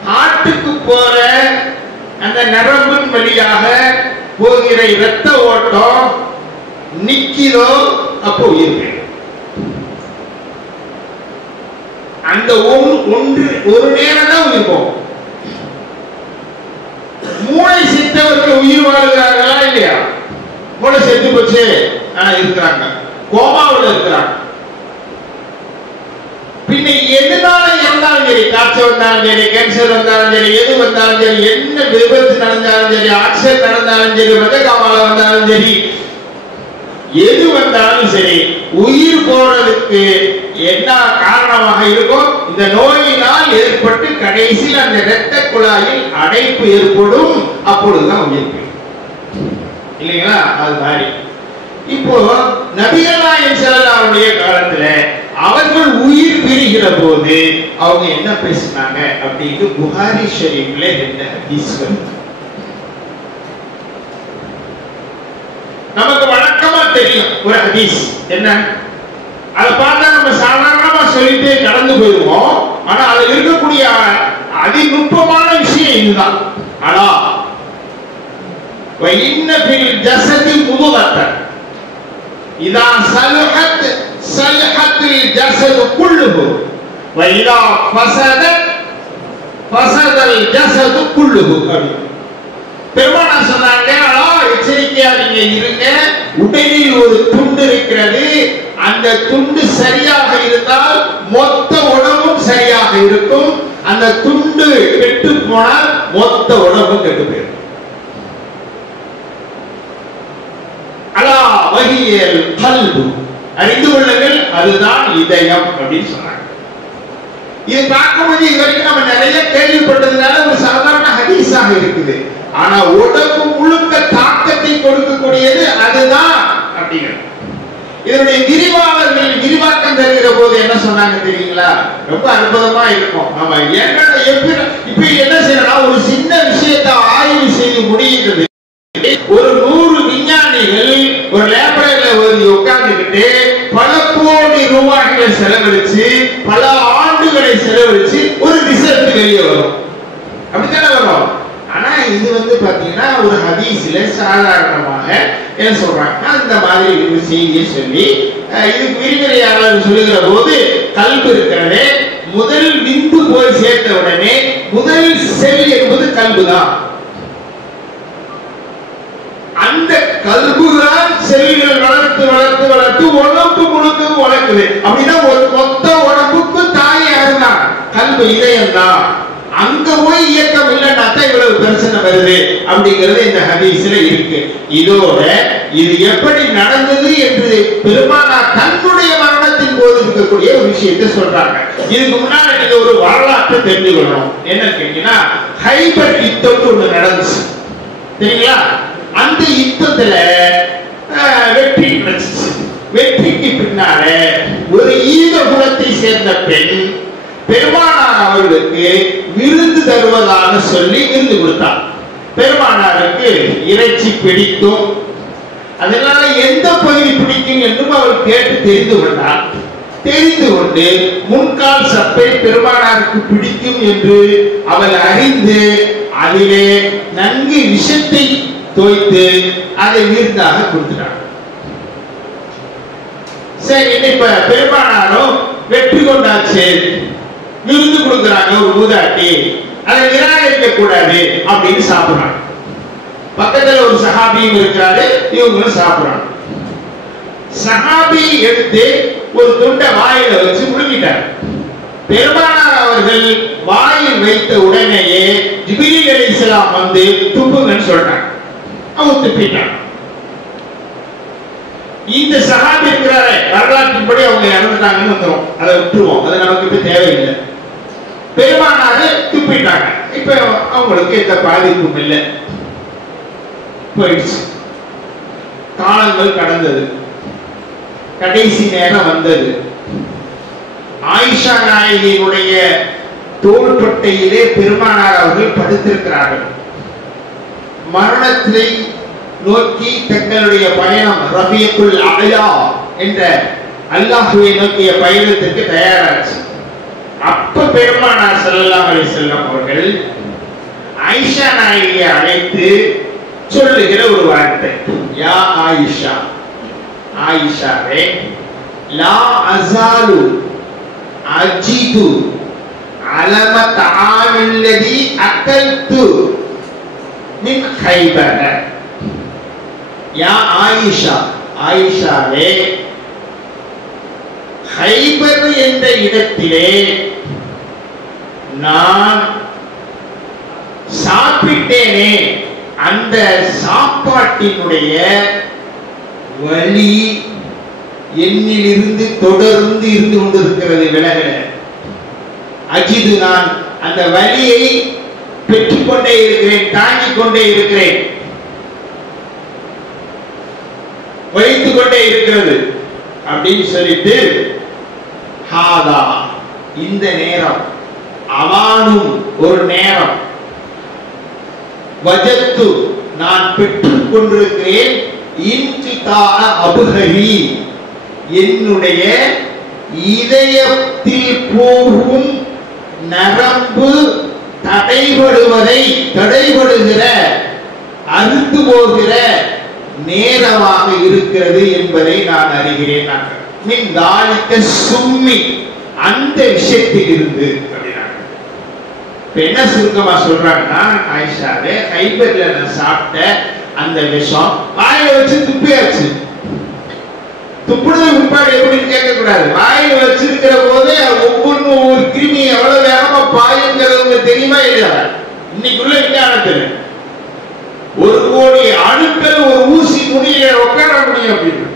ஹார்ட்டுக்கு போற அந்த நரம்பின் வழியாக போகிற இரத்த ஓட்டம் நிக்கிறோ அப்போ உயிர் போயிடும். அந்த ஒரு நேரம் தான் உயிர் போகும். மூளை செத்தவர்கள் உயிர் வாழ்கிறார்களா இல்லையா? மூளை செத்து போச்சு, ஆனா இருக்கிறாங்க, கோமாவில் இருக்கிறாங்க. பின்ன எதுனால இருந்தாலும் சரி, காய்ச்சல் வந்தாலும் சரி, கேன்சர் வந்தாலும் சரி, எது வந்தாலும் சரி, என்ன விபத்து நடந்தாலும் சரி, ஆக்சிடென்ட் நடந்தாலும் சரி, மதகாமால வந்தாலும் சரி, எது வந்தாலும் சரி, உயிர் போறதுக்கு என்ன காரணமாக இருக்கும்? இந்த நோயினால் ஏற்பட்டு கடைசியில் அந்த இரத்த குழாயில் அடைப்பு ஏற்படும். அப்பொழுதுதான் உயிர் போயிடும் இல்லைங்களா? அது மாதிரி இப்போ நபிகள் நாயகம் ஸல்லல்லாஹு அலைஹி காலத்துல அவர்கள் உயிர் பிரிகிற போது அவங்க என்ன பேசினாங்க அப்படின்னு புகாரி ஷரீஃப்ல ரெண்டு ஹதீஸ் வருது. நமக்கு வழக்கமா தெரியும் ஒரு ஹதீஸ் என்ன, அதை பார்த்தா நம்ம சாதாரணமா சொல்லிட்டு கடந்து போயிடுவோம். ஆனா அதுல இருக்கக்கூடிய அதிநுட்பமான விஷயம் இதுதான். ஆனா وَإِنَّ فِي الْجَسَدِ مُضْغَةً إِذَا صَلُحَتْ صَلَحَ الْجَسَدُ كُلُّهُ وَإِذَا فَسَدَتْ فَسَدَ الْجَسَدُ كُلُّهُ. பெருமானார் சொன்னாங்க, எச்சரிக்கையா நீங்க இருங்க. உடலில் ஒரு துண்டு இருக்கிறது, அந்த துண்டு சரியாக இருந்தால் மொத்த உடம்பும் சரியாக இருக்கும். அந்த துண்டு கெட்டு போனால் மொத்த உடம்பும் கெட்டு போயிடும். அலா வஹியல் கல்பு, அறிந்து கொள்ளுங்கள், அதுதான் இதயம் அப்படின்னு சொன்னாங்க. இது பார்க்கும்போது இது வரைக்கும் நம்ம நிறைய கேள்விப்பட்டதுனால ஒரு சாதாரண ஹதீஸாக இருக்குது. ஆனா உடம்பு முழுக்க தாக்கத்தை கொடுக்கக்கூடியது அதுதான் அப்படிங்கிறது. இதனுடைய விரிவாக்கம் தருகிற போது என்ன சொன்னாங்க தெரியுங்களா? ரொம்ப அற்புதமா இருக்கும். நம்ம இப்ப என்ன செய்யணும், ஒரு சின்ன விஷயத்தை ஆய்வு செய்து முடியுது. ஒரு 100 விஞ்ஞானிகள் ஒரு லேபரேட்டரியில உட்கார்ந்துகிட்டு பல கோடி ரூபாய்களை செலவழிச்சு பல ஆண்டுகளை செலவழிச்சு ஒரு ரிசல்ட் வெளியே வரும். அப்படித்தானே வரும். ஆனா இது பாத்தீங்கன்னா ஒரு ஹதீஸ்ல சாதாரணமாக என்ன சொல்றாங்க, அந்த மாதிரி ஒரு செய்தியை சொல்லி இதுக்கு விரிவுரையாளர் சொல்லுகிற போது கல்பு இருக்கிறதே முதல் விந்து போய் சேர்த்த உடனே முதல் செல் என்பது கல்பு தான். அந்த கல்புதான் செல்கள் வளர்த்து வளர்த்து வளர்த்து உடம்பு முழுக்க வளர்க்குது. அப்படின்னா ஒரு மொத்த உடம்புக்கு தாய் யாருதான்? இப்ப இதயம் தான். அங்க போய் இயக்கம் இல்லைன்னா தான் இவ்வளவு பிரச்சனை வருது அப்படிங்கிறது இந்த ஹதீஸ்ல இருக்கு. இதோட இது எப்படி நடந்தது என்று பெருமானார் தன்னுடைய மரணத்தின் போது இருக்கக்கூடிய ஒரு விஷயத்தை சொல்றாங்க. இதுக்கு முன்னாடி நீங்க ஒரு வரலாற்றை தெரிஞ்சுக்கணும். என்ன கேட்டீங்கன்னா, ஹைபர் யுத்தம் ஒன்று நடந்துச்சு சரிங்களா? அந்த யுத்தத்துல வெற்றி கிடைச்சிச்சு. வெற்றிக்கு பின்னால ஒரு ஈத குலத்தை சேர்ந்த பெண் பெருமானார் அவர்களுக்கு விருந்து தருவதாக சொல்லி விருந்து கொடுத்தார். பெருமானாருக்கு இறைச்சி பிடிக்கும், அதனால எந்த பகுதி பிடிக்கும் என்றும் அவர் கேட்டு தெரிந்து கொண்டார். தெரிந்து கொண்டு முன்கால் சப்பை பெருமானாருக்கு பிடிக்கும் என்று அவள் அறிந்து அதிலே நன்கு விஷத்தை தோய்த்து அதை விருந்தாக கொடுத்தார். சரி, இப்ப பெருமானாரும் வெற்றி கொண்டாச்சு, விருந்து கொடுக்கிறாங்க ஒரு மூதாட்டி, அதை நிராகரிக்க கூடாது அப்படின்னு சாப்பிடுறாங்க. பக்கத்துல ஒரு சஹாபியும் இருக்கிறாரு, இவங்களும் சாப்பிடுறாங்க. சஹாபி எடுத்து ஒரு துண்டை வாயில வச்சு முழுங்கிட்டார். பெருமானார் அவர்கள் வாயில் வைத்த உடனேயே ஜிப்ரீல் அலைஹிஸ்ஸலாம் வந்து துப்புங்கன்னு சொல்றாங்க. அவங்க துப்பிட்டாங்க. இந்த சஹாபி இருக்கிறாரு, வரலாற்றின்படி அவங்க இறந்துட்டாங்கன்னு வந்துடும், அதை விட்டுருவோம், அது நமக்கு இப்ப தேவையில்லை. பெருமானாரு துப்பிட்டாங்க. இப்ப அவங்களுக்கு எந்த பாதிப்பும் இல்லை, போயிடுச்சு. காலங்கள் கடந்தது, கடைசி நேரம் வந்தது. ஆயிஷா நாயகியினுடைய தோள்பட்டையிலே பெருமானார் அவர்கள் படுத்திருக்கிறார்கள். மரணத்தை நோக்கி தங்களுடைய பயணம் ரபியத்துல் அலா என்ற அல்லாஹ்வை நோக்கிய பயணத்திற்கு தயாராச்சு. அப்ப பெருமானார் ஸல்லல்லாஹு அலைஹி வஸல்லம் அவர்கள் ஆயிஷா நாயகியை அழைத்து சொல்லுகிற ஒரு வார்த்தை, யா ஆயிஷா, ஆயிஷாவே, லா அஸாலு அஜிது அலம தஆமில்லதி அகல்து மின் கைபர. யா ஆயிஷா, ஆயிஷாவே, ஹைபர் என்ற இடத்திலே நான் சாப்பிட்டேனே, அந்த சாப்பாட்டினுடைய வலி என்னிலிருந்து தொடர்ந்து இருந்து கொண்டிருக்கிறது, விலகல. அஜிது, நான் அந்த வலியை பெற்றுக்கொண்டே இருக்கிறேன், தாங்கிக் கொண்டே இருக்கிறேன், வைத்துக் கொண்டே இருக்கிறது அப்படின்னு சொல்லிட்டு, ஹாதா, இந்த நேரம், அவானும் ஒரு நேரம், வஜத்து, நான் பெற்றுக் கொண்டிருக்கிறேன், இன்கிதா அபுஹரி, என்னுடைய இதயத்தில் போகும் நரம்பு தடைபடுகிற அறுத்து போகிற நேரமாக இருக்கிறது என்பதை நான் அறிகிறேன். மின் தாலிக்க சும்மி, அந்த விஷயத்தில் இருந்து அப்படின்னாங்க. என்ன சுருக்கமா சொல்றாங்கன்னா, ஆயிஷாவே, ஹைபர்ல நான் சாப்பிட்ட அந்த விஷம் வாயில வச்சு துப்பியாச்சு. துப்புனது முன்னாடி எப்படின்னு கேட்க கூடாது. வாயில வச்சிருக்கிற போதே ஒவ்வொன்றும் ஒவ்வொரு கிருமி எவ்வளவு வேகமா பாயுங்கிறது தெரியுமா இல்லையா? இன்னைக்குள்ள விஞ்ஞானத்துல 1 கோடி அணுக்கள் ஒரு ஊசி நுனியில உட்கார முடியும் அப்படின்னு.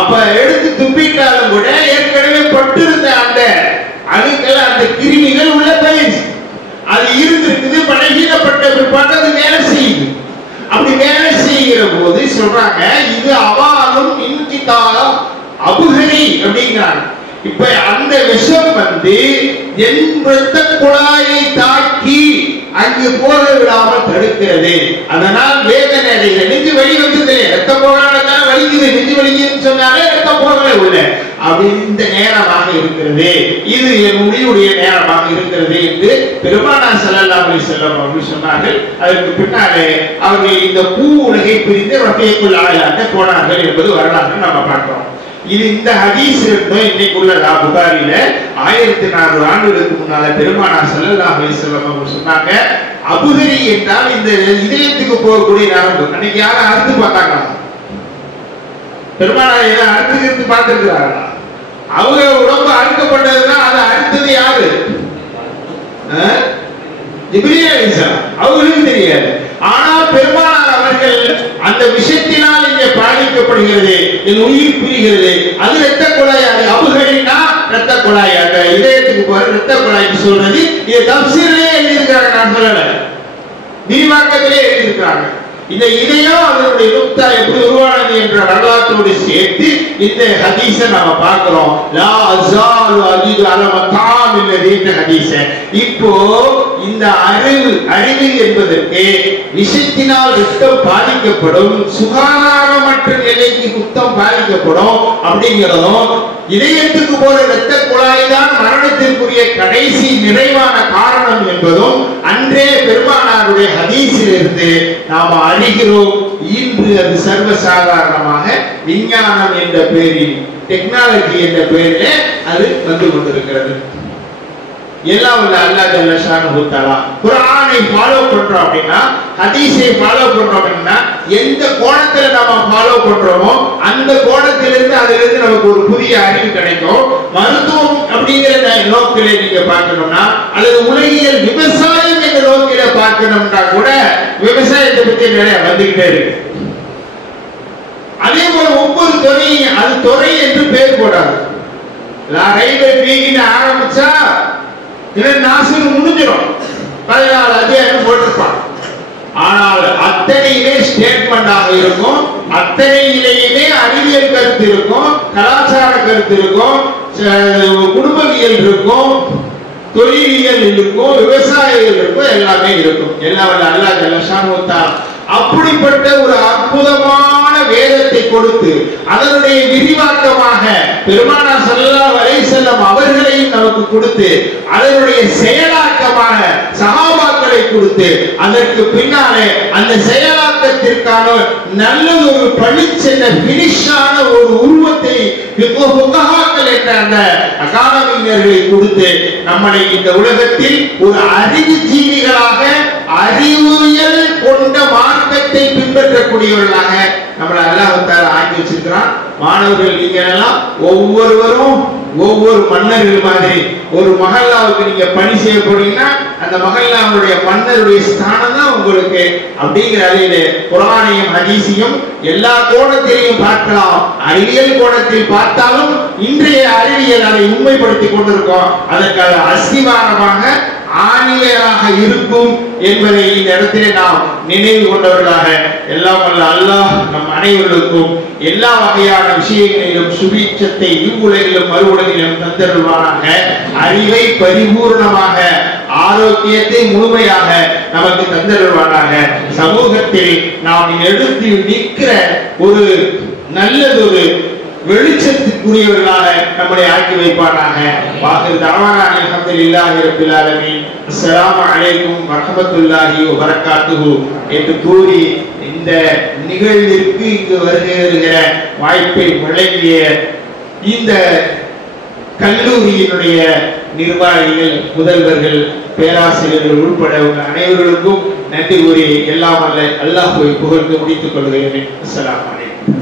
அப்ப எடுத்து துப்பிட்டாலும் கூட ஏற்கனவே பட்டிருந்த அந்த அணுக்கள், அந்த கிருமிகள் உள்ள போயிடுச்சு. அது இருந்திருக்குது, பலகீனப்பட்ட பிற்பாடு அது வேலை செய்யுது. அப்படி வேலை செய்கிற போது சொல்றாங்க, இது அவாலும் இன்கிதாலம் அபுஹரி அப்படிங்கிறாங்க. இப்ப அந்த விஷம் வந்து என் இரத்த குழாயை தாக்கி அங்கு போக விடாமல் தடுக்கிறது. அதனால் வேதனை அடைகிற, நெஞ்சு வலி வந்தது, ரத்தம் போகாதான் வலிக்குது, நெஞ்சு வலிக்குதுன்னு சொன்னாலே ரத்தம் போகவே உள்ள அப்படி இந்த நேரமாக இருக்கிறது, இது என் முடிவுடைய நேரமாக இருக்கிறது என்று பெருமானார் ஸல்லல்லாஹு அலைஹி வஸல்லம் அவர்கள் சொன்னார்கள். அதற்கு பின்னாலே அவர்கள் இந்த பூ உலகை பிரிந்து ரஃபீக்குல் ஆலாக்கு போனார்கள் என்பது வரலாறு நம்ம பார்க்கிறோம். இது இந்த ஹதீஸ் இன்னைக்கு உள்ளதா? புகாரில 1400 ஆண்டுகளுக்கு முன்னால பெருமானார் ஸல்லல்லாஹு அலைஹி வஸல்லம் அவர்கள் சொன்னாங்க, அபுஹரி என்றால் இந்த இதயத்துக்கு போகக்கூடிய நரம்பு. அன்னைக்கு யாரும் அறுத்து பார்த்தாங்களா? பெருமானார் ஏதாவது அறுத்து பார்த்திருக்கிறார்களா? அவங்க உடம்பு அறுக்கப்பட்டதுன்னா அதை அறுத்தது யாரு? ஜிப்ரீல் அலைஹிஸ்ஸலாம் அவர்களுக்கு தெரியாது. ஆனால் பெருமானார் அவர்கள் அந்த விஷயத்தினால் இங்கே பாதிக்கப்படுகிறது, என் உயிர் பிரிகிறது, அது இரத்த குழாய், அபுஹரினா இரத்த குழாய், அந்த இதயத்துக்கு போற இரத்த குழாய்க்கு சொல்றது. இது தப்சீரிலே எழுதியிருக்கிறாங்க, நான் சொல்லல, விரிவாக்கத்திலே எழுதியிருக்கிறாங்க. இந்த இதயம் அதனுடைய நுக்தா எப்படி உருவானது என்ற வரலாற்றோடு சேர்த்து இந்த ஹதீஸை நாம பார்க்கிறோம். லா அஸாலு அஜிது அலம தாமில்லதி என்ற ஹதீஸ. இப்போ இந்த அறிவு என்பதற்கு விஷத்தினால் ரத்தம் பாதிக்கப்படும், சுகாதாரமற்ற நிலைக்கு ரத்தம் பாதிக்கப்படும் அப்படிங்கிறதும், இதயத்துக்கு போற இரத்த குழாய் தான் மரணத்திற்குரிய கடைசி நிறைவான காரணம் என்பதும் அன்றே பெருமானாருடைய ஹதீஸிலிருந்து நாம அறிகிறோம். இன்று அது சர்வசாதாரணமாக விஞ்ஞானம் என்ற பெயரில், டெக்னாலஜி என்ற பெயரிலே அது வந்து கொண்டிருக்கிறது. எல்லாம் உள்ள அல்லாஹ் ஜல்ல ஷானஹு தஆலா குர்ஆனை ஃபாலோ பண்றோம் அப்படின்னா, ஹதீஸை ஃபாலோ பண்றோம் அப்படின்னா, எந்த கோணத்துல நாம ஃபாலோ பண்றோமோ அந்த கோணத்திலிருந்து அதிலிருந்து நமக்கு ஒரு புதிய அறிவு கிடைக்கும். மருத்துவம் அப்படிங்கிற நோக்கிலே நீங்க பார்க்கணும்னா, அல்லது உலகியல் விவசாயம் என்ற நோக்கில பார்க்கணும்னா கூட விவசாயத்தை பத்தி நிறைய வந்துகிட்டே இருக்கு. அதே போல ஒவ்வொரு துறையும் அது துறை என்று பேர் போடாது. ரயில்வே பீகின்னு ஆரம்பிச்சா நாசில் முடிஞ்சிடும், 14 அத்தியாயம் போட்டிருப்பான். ஆனால் அத்தனையிலே ஸ்டேட்மெண்டாக இருக்கும், அத்தனையிலேயுமே அறிவியல் கருத்து இருக்கும், கலாச்சார கருத்து இருக்கும், குடும்பவியல் இருக்கும், தொழிலியல் இருக்கும், விவசாயிகள் இருக்கும், எல்லாமே இருக்கும். எல்லாம் அல்லாஹ் ஜல்ல ஷானஹு தஆலா அப்படிப்பட்ட ஒரு அற்புதமான வேதத்தை கொடுத்து அதனுடைய விரிவாக்கமாக பெருமானார் ஸல்லல்லாஹு அலைஹி வஸல்லம் அவர்களையும் நமக்கு கொடுத்து அதனுடைய செயலாக்கமாக சஹாபாக்களை கொடுத்து அதற்கு பின்னாலே அந்த செயலாக்கத்திற்கான நல்லதொரு பளிச்சென்ற பினிஷான ஒரு உருவத்தை ஃபுகஹாக்கள் என்ற அந்த அகாடமியினர்களை கொடுத்து நம்மளை இந்த உலகத்தில் ஒரு அறிவுஜீவிகளாக, அறிவியல் கொண்ட மார்க்கத்தை பின்பற்றக்கூடியவர்களாக நம்மளை அல்லாஹ் தஆலா ஆக்கி வச்சிருக்கிறான். மாணவர்கள் நீங்க எல்லாம் ஒவ்வொருவரும் ஒவ்வொரு மன்னர்கள் மாதிரி ஒரு மஹல்லாவுக்கு நீங்க பணி செய்ய போனீங்கன்னா அந்த மஹல்லாவுடைய மன்னருடைய ஸ்தானம் தான் உங்களுக்கு. அப்படிங்கிற அறையிலே குர்ஆனையும் ஹதீஸையும் எல்லா கோணத்திலையும் பார்க்கலாம். அறிவியல் கோணத்தில் பார்த்தாலும் இன்றைய அறிவியல் அதை உண்மைப்படுத்திக் கொண்டிருக்கோம். அதற்கான அஸ்திவாரமாக ஆணியராக இருக்கும் என்பதை இந்த இடத்திலே நாம் நினைவு கொண்டவர்களாக எல்லாம் வல்ல அல்லாஹ் நம் அனைவர்களுக்கும் எல்லா வகையான விஷயங்களிலும் சுபீட்சத்தை இவ்வுலகிலும் மறு உலகிலும் தந்தருள்வானாக. அறிவை பரிபூர்ணமாக, ஆரோக்கியத்தை முழுமையாக நமக்கு தந்தருள்வானாக. சமூகத்தில் நாம் எடுத்து நிற்கிற ஒரு நல்லதொரு வெளிச்சத்துக்குரியவர்களாக நம்மளை ஆக்கி வைப்பானாக. வாஹிர் தஅவானா அல்ஹம்துலில்லாஹி ரப்பில் ஆலமீன். அஸ்ஸலாமு அலைக்கும் வரஹ்மத்துல்லாஹி வபரகாத்துஹு என்று கூறி இந்த நிகழ்விற்கு இங்கு வருகிற வாய்ப்பை வழங்கிய இந்த கல்லூரியினுடைய நிர்வாகிகள், முதல்வர்கள், பேராசிரியர்கள் உட்பட அனைவர்களுக்கும் நன்றி கூறி எல்லாம் அல்ல அல்லாஹ்வை புகழ்ந்து முடித்துக் கொள்கிறேன். அஸ்ஸலாமு அலைக்கும்.